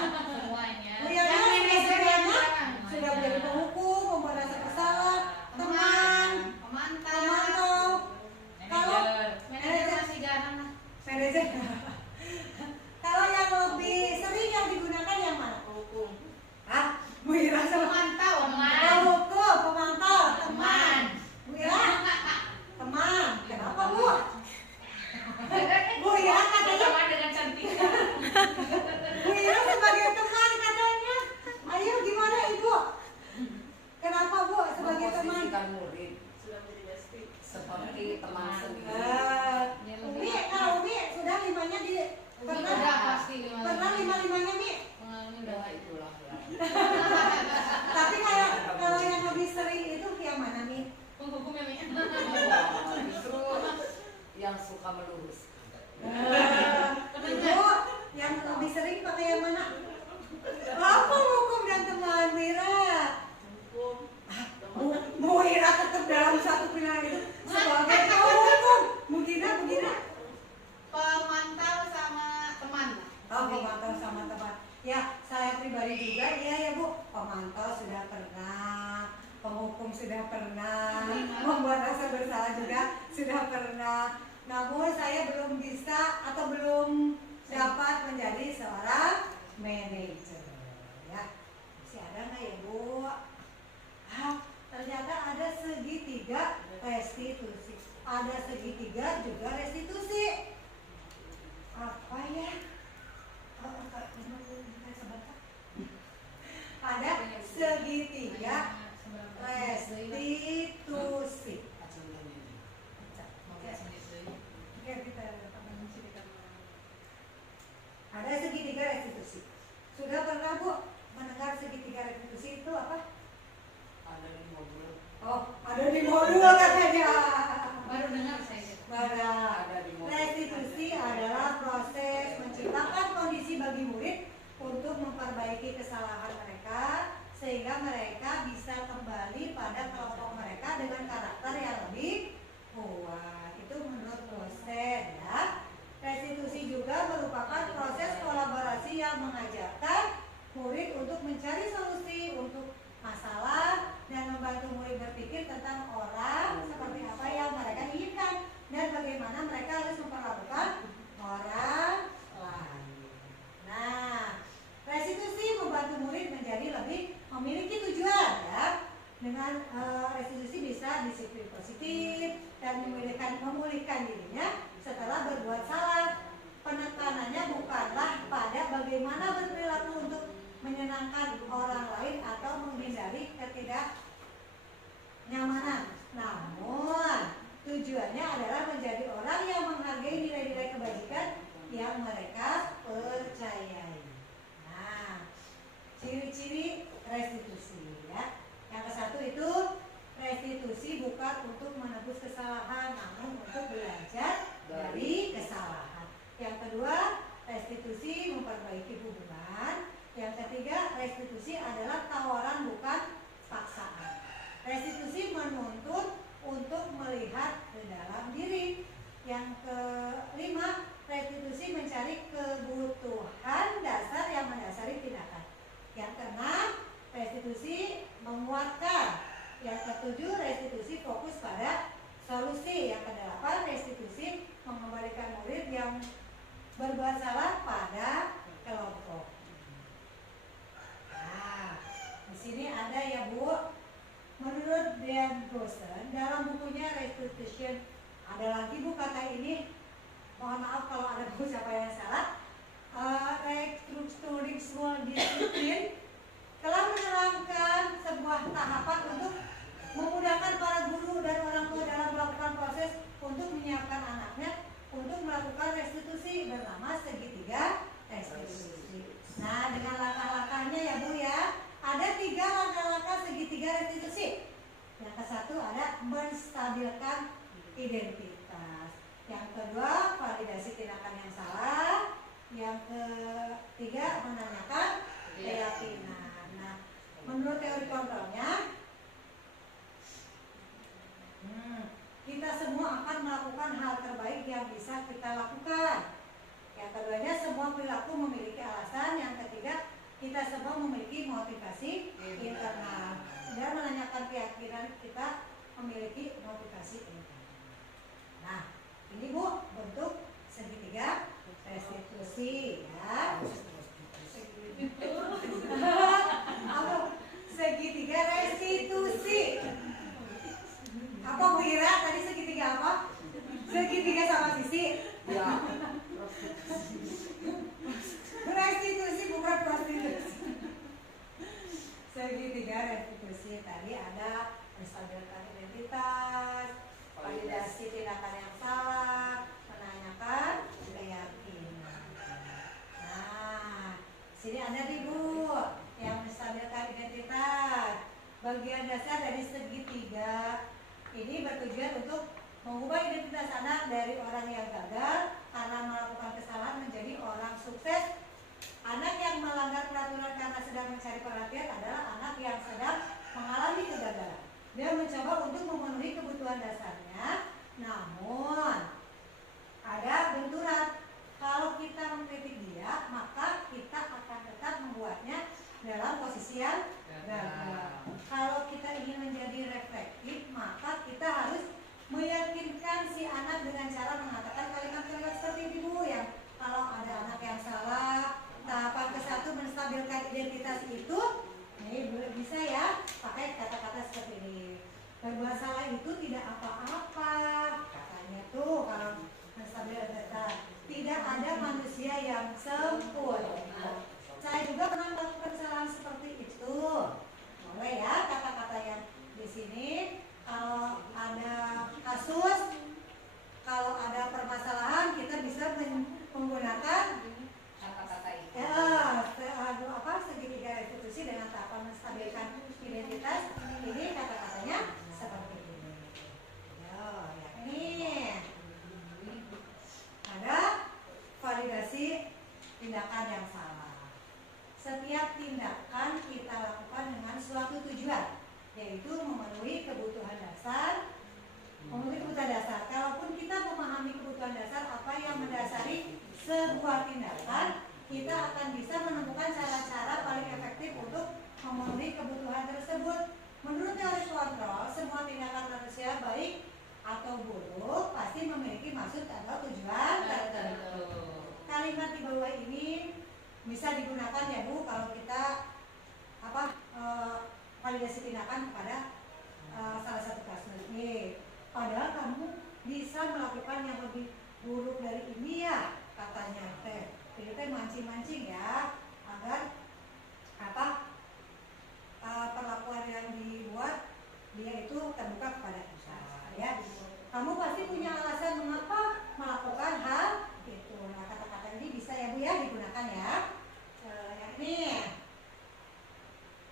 Sudah. Semuanya. Bu Yana Yang manajer yang semuanya sekarang. sudah menjadi penghukum, membuat rasa bersalah, teman, pemantau. Kalau Manajer masih jarang lah. manajer. Kalau yang lebih sering yang digunakan yang mana? Hukum. Hah? Bu Ira sama Pemantau. hukum, pemantau, teman. Teman. Bu Ira, teman. Kenapa Bu? Bu Ira katanya. Sama dengan cantik. Bu Ira sebagai teman katanya. Ayo gimana Ibu? Kenapa Bu sebagai teman? Memposisikan murid Sudah menjadi besti. seperti teman sendiri. Umi, kalau Umi sudah limanya di Udah pernah pasti pernah lima-limanya Mi. Pengalaman Udah udah. itulah ya. Tapi kalau yang lebih sering itu yang mana Mi? Penghukum ya Mi. Justru yang suka melurus. Ibu yang lebih sering pakai yang mana? Apa hukum dan teman Mira? Hukum. Bu Ira tetap dalam satu pilihan itu sebagai kaum sudah pernah, membuat rasa bersalah juga sudah pernah. Namun saya belum bisa atau belum dapat menjadi seorang manajer. Ya, masih ada nggak ya Bu? Ternyata ada segitiga restitusi. Ada segitiga juga restitusi. Apa ya? Ada segitiga restitusi. Ada segitiga restitusi. Sudah pernah Bu mendengar segitiga restitusi itu apa? Ada di mobil. Oh, ada di modul katanya. Baru dengar saya. Ada di mobil. Restitusi adalah proses menciptakan kondisi bagi murid untuk memperbaiki kesalahan mereka sehingga mereka bisa kembali pada kelompok mereka dengan karakter yang lebih kuat. Itu menurut dosen ya. Restitusi juga merupakan proses kolaborasi yang mengajarkan murid untuk mencari solusi untuk masalah dan membantu murid berpikir tentang orang seperti apa yang mereka inginkan dan bagaimana mereka harus memperlakukan orang lain. Nah, restitusi membantu murid menjadi lebih memiliki tujuan ya. Dengan restitusi bisa disiplin positif dan memulihkan dirinya setelah berbuat salah. Penekanannya bukanlah pada bagaimana berperilaku untuk menyenangkan orang lain atau menghindari ketidaknyamanan. Namun tujuannya adalah menjadi orang yang menghargai nilai-nilai kebajikan yang mereka percayai. Nah, ciri-ciri restitusi ya. Yang ke satu itu restitusi bukan untuk menebus kesalahan, namun untuk belajar dari kesalahan. Yang kedua, restitusi memperbaiki hubungan. Yang ketiga, restitusi adalah tawaran bukan paksaan. Restitusi menuntut untuk melihat ke dalam diri. Yang kelima, restitusi mencari kebutuhan dasar yang mendasari tindakan. Yang keenam, restitusi menguatkan. Yang ketujuh, restitusi fokus pada solusi. Yang kedelapan, restitusi mengembalikan murid yang berbuat salah pada kelompok. Nah, di sini ada ya Bu. Menurut Dan Rosen dalam bukunya Restitution, ada lagi Bu kata ini. Mohon maaf kalau ada Bu siapa yang salah. Restructuring small discipline telah menerangkan sebuah tahapan untuk memudahkan para guru dan orang tua dalam melakukan proses untuk menyiapkan anaknya untuk melakukan restitusi bernama segitiga restitusi. Nah, dengan langkah-langkahnya ya Bu ya, ada 3 langkah-langkah segitiga restitusi. Yang ke satu ada menstabilkan identitas. Yang kedua, validasi tindakan yang salah. Yang ketiga, menanyakan keyakinan. Nah, menurut teori kontrolnya, kita semua akan melakukan hal terbaik yang bisa kita lakukan. Yang keduanya, semua perilaku memiliki alasan. Yang ketiga, kita semua memiliki motivasi internal. Dan menanyakan keyakinan kita memiliki motivasi internal. Nah, ini Bu bentuk segitiga restitusi ya. Segitiga restitusi. Apa Bu Ira tadi segitiga apa? Segitiga sama sisi. Ya. Restitusi bukan prostitusi. Segitiga restitusi tadi ada menstabilkan identitas, validasi tindakan yang salah, menanyakan keyakinan. Nah, sini ada nih Bu yang menstabilkan identitas. Bagian dasar dari segitiga ini bertujuan untuk mengubah identitas anak dari orang yang gagal karena melakukan kesalahan menjadi orang sukses. Anak yang melanggar peraturan karena sedang mencari perhatian adalah anak yang sedang mengalami kegagalan. Dia mencoba untuk memenuhi kebutuhan dasarnya, namun ada benturan. Kalau kita mengkritik dia, maka kita akan tetap membuatnya dalam posisi yang gagal. Kalau kita ingin menjadi dasar. Kalaupun kita memahami kebutuhan dasar apa yang mendasari sebuah tindakan, kita akan bisa menemukan cara-cara paling efektif untuk memenuhi kebutuhan tersebut. Menurut teori kontrol, semua tindakan manusia baik atau buruk pasti memiliki maksud atau tujuan tertentu. Kalimat di bawah ini bisa digunakan ya Bu kalau kita validasi tindakan kepada salah satu kasus. Padahal kamu bisa melakukan yang lebih buruk dari ini ya, katanya teh. Ini teh mancing-mancing ya agar perlakuan yang dibuat dia itu terbuka kepada kita ya. Kamu pasti punya alasan mengapa melakukan hal itu. Nah, kata-kata ini bisa ya Bu ya digunakan ya. Yang ini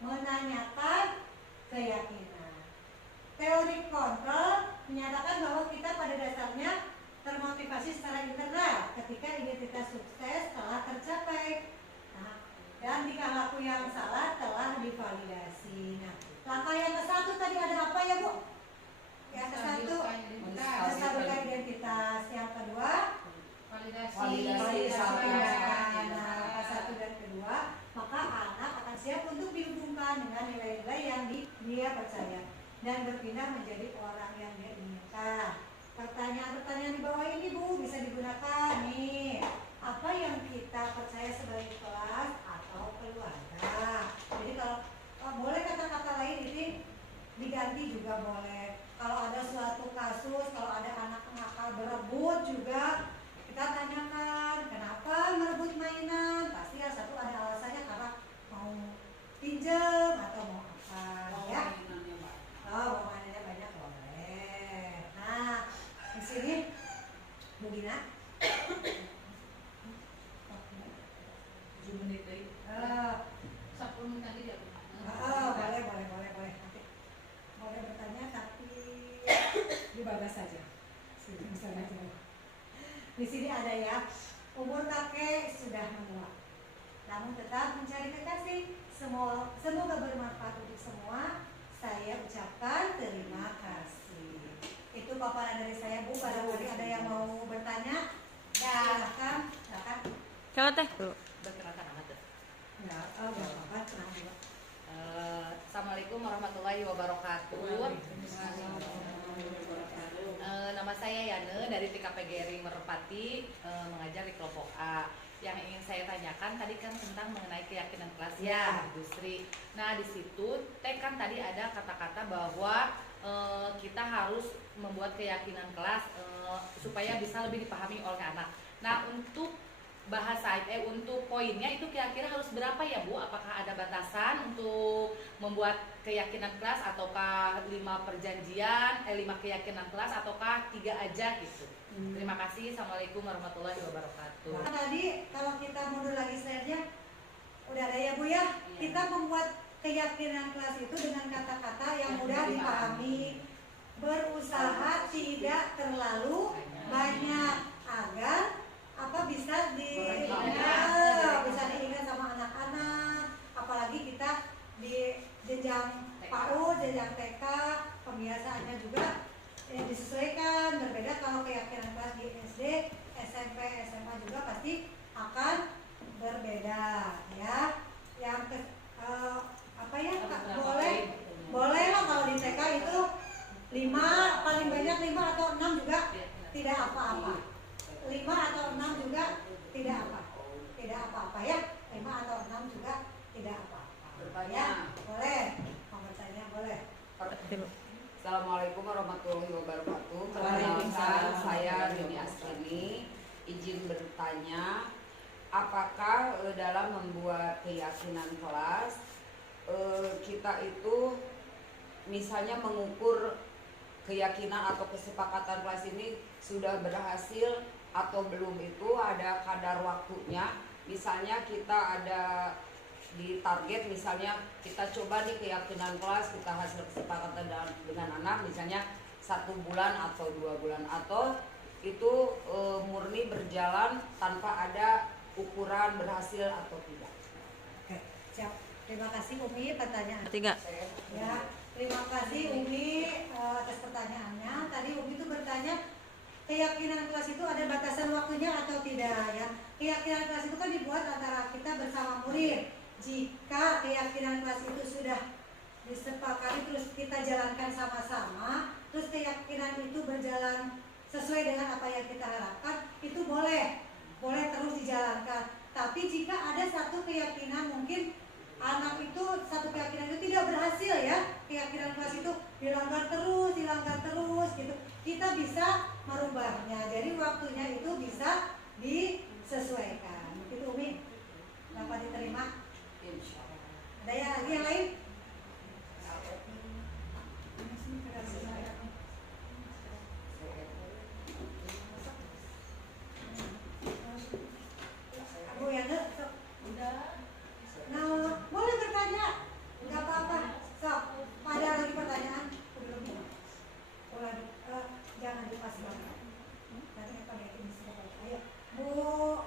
menanyakan keyakinan. Teori kontrol menyatakan bahwa kita pada dasarnya termotivasi secara internal ketika identitas sukses telah tercapai. Nah, dan jika laku yang salah telah divalidasi. Nah, langkah yang ke-1 tadi ada apa ya Bu? Yang ke-1 menstabilkan identitas. Yang kedua validasi tindakan. Nah, langkah 1 dan kedua, maka anak akan siap untuk dihubungkan dengan nilai-nilai yang dia percaya dan berpindah menjadi orang yang dia inginkan. Pertanyaan-pertanyaan di bawah ini Bu bisa digunakan nih. Apa yang kita percaya sebagai kelas atau keluarga. Jadi kalau boleh kata-kata lain ini diganti juga boleh. Kalau ada suatu kasus, kalau ada anak nakal berebut juga kita tanyakan kenapa merebut mainan. Pasti yang satu ada alasannya karena mau pinjam atau mau apa ya. Oh, mau mainannya banyak boleh. Nah, di sini Bu Gina 7 menit deh. 10 menit lagi dia. Boleh. Nanti boleh bertanya tapi dibahas saja. Sini bisa baca. Di sini ada ya, umur kakek sudah menua, namun tetap mencari kekasih. Semoga bermanfaat untuk semua. Saya ucapkan terima kasih. Itu paparan dari saya Bu. Barangkali ada yang mau bertanya? Silakan. Coba teh dulu. Berkeratan amat tuh. Ya, apa-apa, tenang dulu. Assalamualaikum warahmatullahi wabarakatuh. Nama saya Yane dari TKPGRI Merpati, mengajar di kelompok A. Yang ingin saya tanyakan tadi kan tentang mengenai keyakinan kelas ya, industri. Nah di situ kan tadi ada kata-kata bahwa kita harus membuat keyakinan kelas supaya bisa lebih dipahami oleh anak. Nah untuk untuk poinnya itu kira-kira harus berapa ya Bu? Apakah ada batasan untuk membuat keyakinan kelas ataukah 5 perjanjian, 5 keyakinan kelas ataukah 3 aja gitu? Terima kasih. Assalamualaikum warahmatullahi wabarakatuh. Nah, tadi kalau kita mundur lagi slide-nya udah ada ya Bu ya. Kita membuat keyakinan kelas itu dengan kata-kata yang mudah dipahami, berusaha tidak terlalu banyak agar bisa diingat sama anak-anak. Apalagi kita di jenjang PAUD, jenjang TK, pembiasaannya juga disesuaikan. Berbeda kalau keyakinan kelas di SD, SMP, SMA juga pasti akan berbeda ya. Yang boleh lah kalau di TK itu 5, paling banyak 5 atau 6 juga tidak apa-apa. 5 atau 6 juga tidak apa-apa ya. 5 atau 6 juga tidak apa-apa. Bertanya. Ya, boleh. Mau bertanya boleh. Assalamualaikum warahmatullahi wabarakatuh. Waalaikumsalam. Perkenalkan, saya Rini Askini. Izin bertanya, apakah dalam membuat keyakinan kelas kita itu misalnya mengukur keyakinan atau kesepakatan kelas ini sudah berhasil atau belum, itu ada kadar waktunya. Misalnya kita ada di target, misalnya kita coba nih keyakinan kelas, kita hasil kesepakatan dengan anak misalnya 1 bulan atau 2 bulan, atau itu murni berjalan tanpa ada ukuran berhasil atau tidak. Oke, siap. Terima kasih Umi pertanyaan. 3. Ya, terima kasih Umi atas pertanyaannya. Tadi Umi itu bertanya misalnya keyakinan kelas itu ada batasan waktunya atau tidak ya. Keyakinan kelas itu kan dibuat antara kita bersama murid. Jika keyakinan kelas itu sudah disepakati terus kita jalankan sama-sama, terus keyakinan itu berjalan sesuai dengan apa yang kita harapkan, itu boleh terus dijalankan. Tapi jika ada satu keyakinan, mungkin anak itu satu keyakinan itu tidak berhasil ya, keyakinan kelas itu dilanggar terus gitu, kita bisa merubahnya. Jadi waktunya itu bisa disesuaikan. Itu Umi dapat diterima. Insya Allah. Ada ya lagi yang lain? Bu Yana, sok. Nah, boleh bertanya, nggak apa-apa. Sok, ada lagi pertanyaan? Jangan dipasang. Nanti kita lihatin di sini. Ayo, Bu,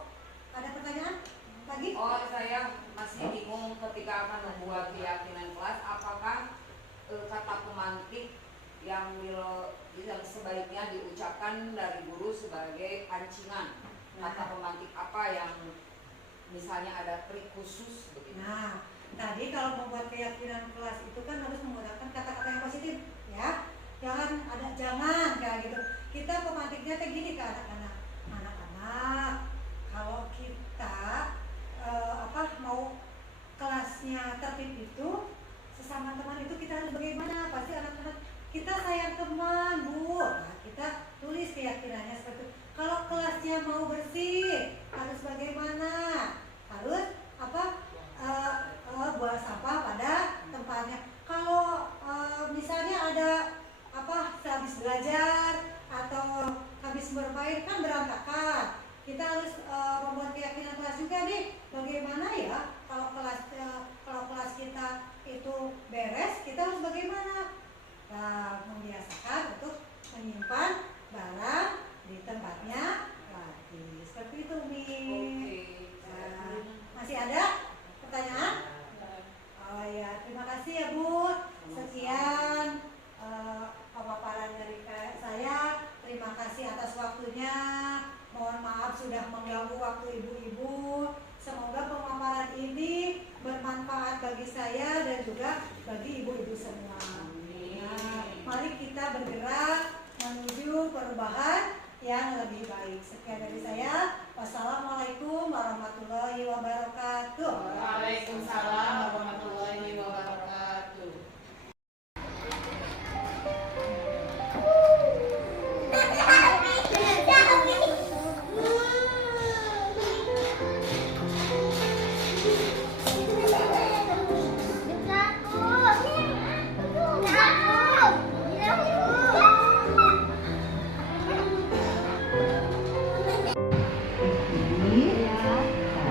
ada pertanyaan lagi? Oh, saya masih bingung ketika akan membuat keyakinan kelas, apakah kata pemantik yang sebaiknya diucapkan dari guru sebagai pancingan. Kata pemantik apa yang misalnya ada trik khusus begitu. Nah, tadi kalau membuat keyakinan kelas itu kan harus menggunakan kata-kata yang positif, ya. Jangan kayak gitu. Kita pemantiknya kayak gini ke anak-anak. Anak-anak, kalau kita mau kelasnya tertib itu, sesama teman itu kita harus bagaimana? Pasti anak-anak kita sayang teman, Bu. Nah, kita tulis keyakinannya seperti itu. Kalau kelasnya mau bersih, harus bagaimana? Harus buang sampah pada tempatnya. Kalau misalnya ada sehabis belajar atau habis bermain kan berantakan. Kita harus membuat keyakinan kelas juga nih. Bagaimana ya kalau kelas kita itu beres, kita harus bagaimana? Nah, membiasakan untuk menyimpan barang di tempatnya lagi. Seperti itu, Mi. Masih ada pertanyaan? Oh ya, terima kasih ya Bu. Sekian pemaparan dari saya. Terima kasih atas waktunya. Mohon maaf sudah mengganggu waktu ibu-ibu. Semoga pemaparan ini bermanfaat bagi saya dan juga bagi ibu-ibu semua. Nah, mari kita bergerak menuju perubahan yang lebih baik. Sekian dari saya. Wassalamualaikum warahmatullahi wabarakatuh. Waalaikumsalam warahmatullahi wabarakatuh.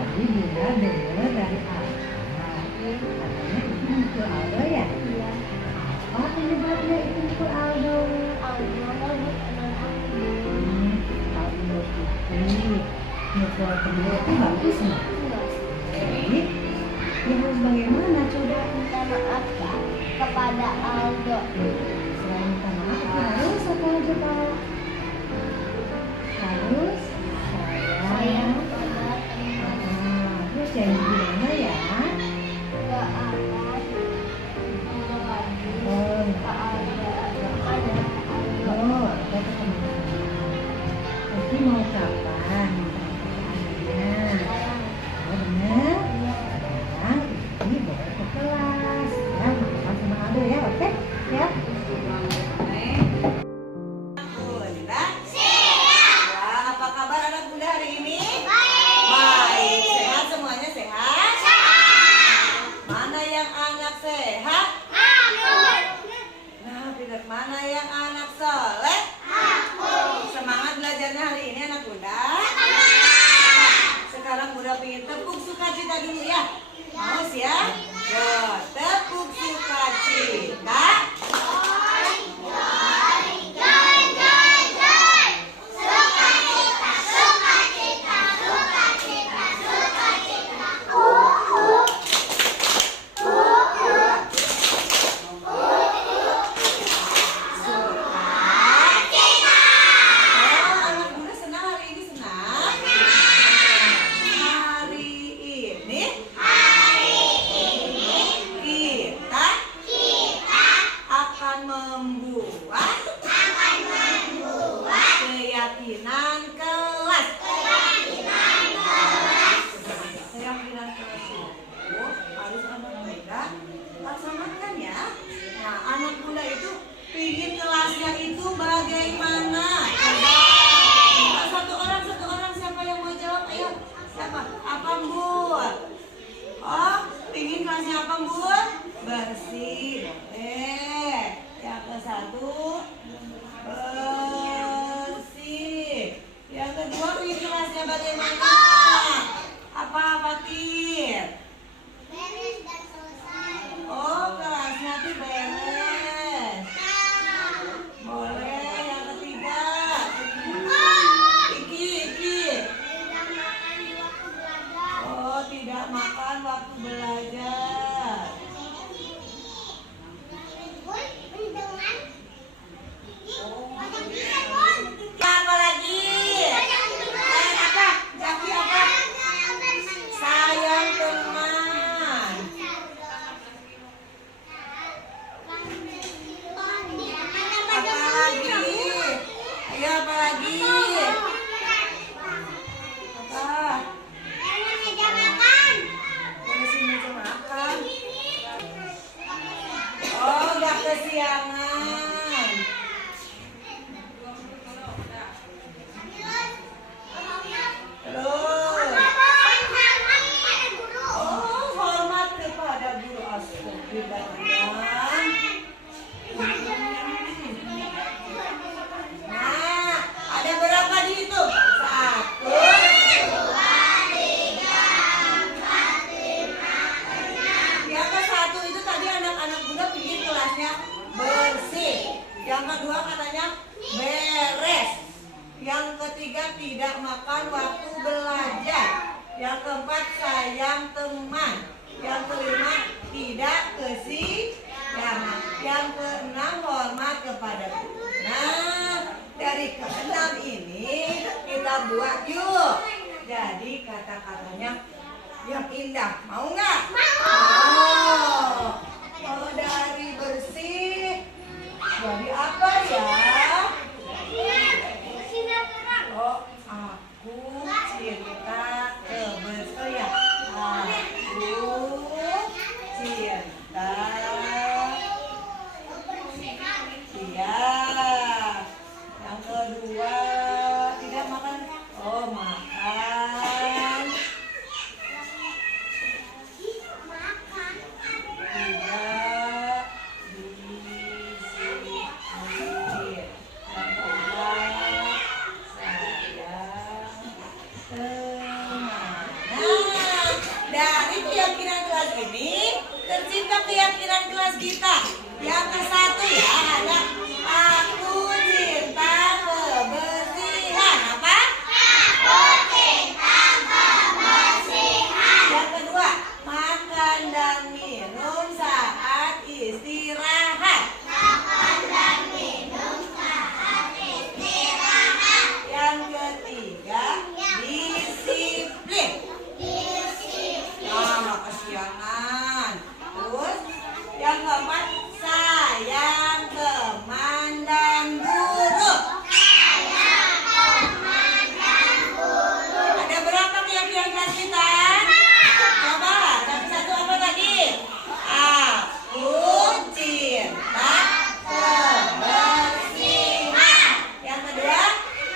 Tadi Bunda dengar dari katanya itu Mukul Aldo ya? Iya. Apa penyebabnya itu Mukul Aldo? Aldo itu Mukul kedua itu bagus nggak? Jadi ya harus bagaimana coba? Minta maaf kepada Aldo. Selain minta maaf harus apa aja Pak? Harus sayang kepada teman. terus jangan gimana ya? Gak akan mengabdi Oh, kepada Aldo. ada teman-teman. Nanti mau kapan? Sayang. Oh benar. Sekarang ini boleh ke kelas. Ya, makan sama Aldo ya, oke? Ya. Bunda. Ya, apa kabar anak Bunda hari ini? Baik. Sehat semuanya sehat? Mana yang anak sehat? Nah, benar. Mana yang anak soleh? Semangat belajarnya hari ini anak Bunda. Sekarang Bunda pengen tepuk sukacita dulu ya. Mau ya? Yo, tepuk sukacita. kelasnya itu bagaimana? Coba. Satu orang siapa yang mau jawab? Ayo, siapa? Apa Bu? Oh, ingin kelasnya apa Bu? Bersih. Yang ke satu bersih. Yang kedua ingin kelasnya bagaimana? Apa Fatir? Beres dan selesai. Oh, kelasnya tuh beres. Boleh. Yang ketiga, Iki. Tidak makan di waktu belajar. Oh, tidak makan waktu belajar. Bun, dengan Apa lagi? Apa? Jaki apa? Sayang teman. Apa lagi? Ayo apa lagi? Apa? Beresin meja makan. Oh, gak kesiangan. Terus. Oh, hormat kepada guru. Astagfirullahaladzim. Nah, ada berapa dihitung? 1, 2, 3, 4, 5, 6. Yang ke satu itu tadi anak-anak muda bikin kelasnya bersih. Yang kedua katanya beres. Yang ketiga tidak makan waktu belajar. Yang keempat sayang teman. Yang kelima tidak kesiangan. Yang keenam hormat kepada guru. Nah, dari keenam ini kita buat yuk. Jadi kata-katanya yang indah. Mau nggak? Mau. Kalau dari bersih jadi apa ya? Oh, aku cinta kebersihan. Ya, aku cinta. Iya. Yang kedua tidak makan. Oh, makan. Tidak disiplin. Yang keempat sayang teman. Nah, dari keyakinan kelas ini tercipta keyakinan kelas kita. Yang ke satu ya ada aku cinta kebersihan. Apa? Yang kedua makan dan minum saat istirahat. Yang ketiga disiplin. Nggak kesiangan. Terus yang keempat sayang teman dan guru. Ada berapa keyakinan kelas kita? Coba satu apa tadi? Aku cinta kebersihan. Yang kedua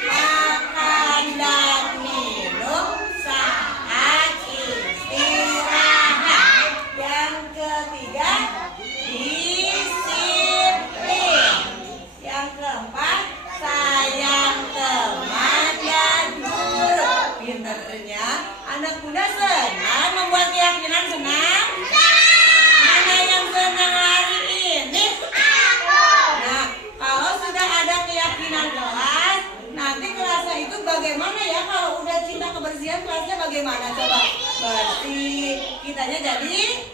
makan dan minum saat istirahat. Yang ketiga disiplin. Yang keempat sayang teman dan guru. Pinternya anak muda senang membuat keyakinan senang. Mana yang senang hari ini? Nah, kalau sudah ada keyakinan kelas, nanti kelasnya itu bagaimana ya? Kalau udah cinta kebersihan kelasnya bagaimana? Coba bersih, kitanya jadi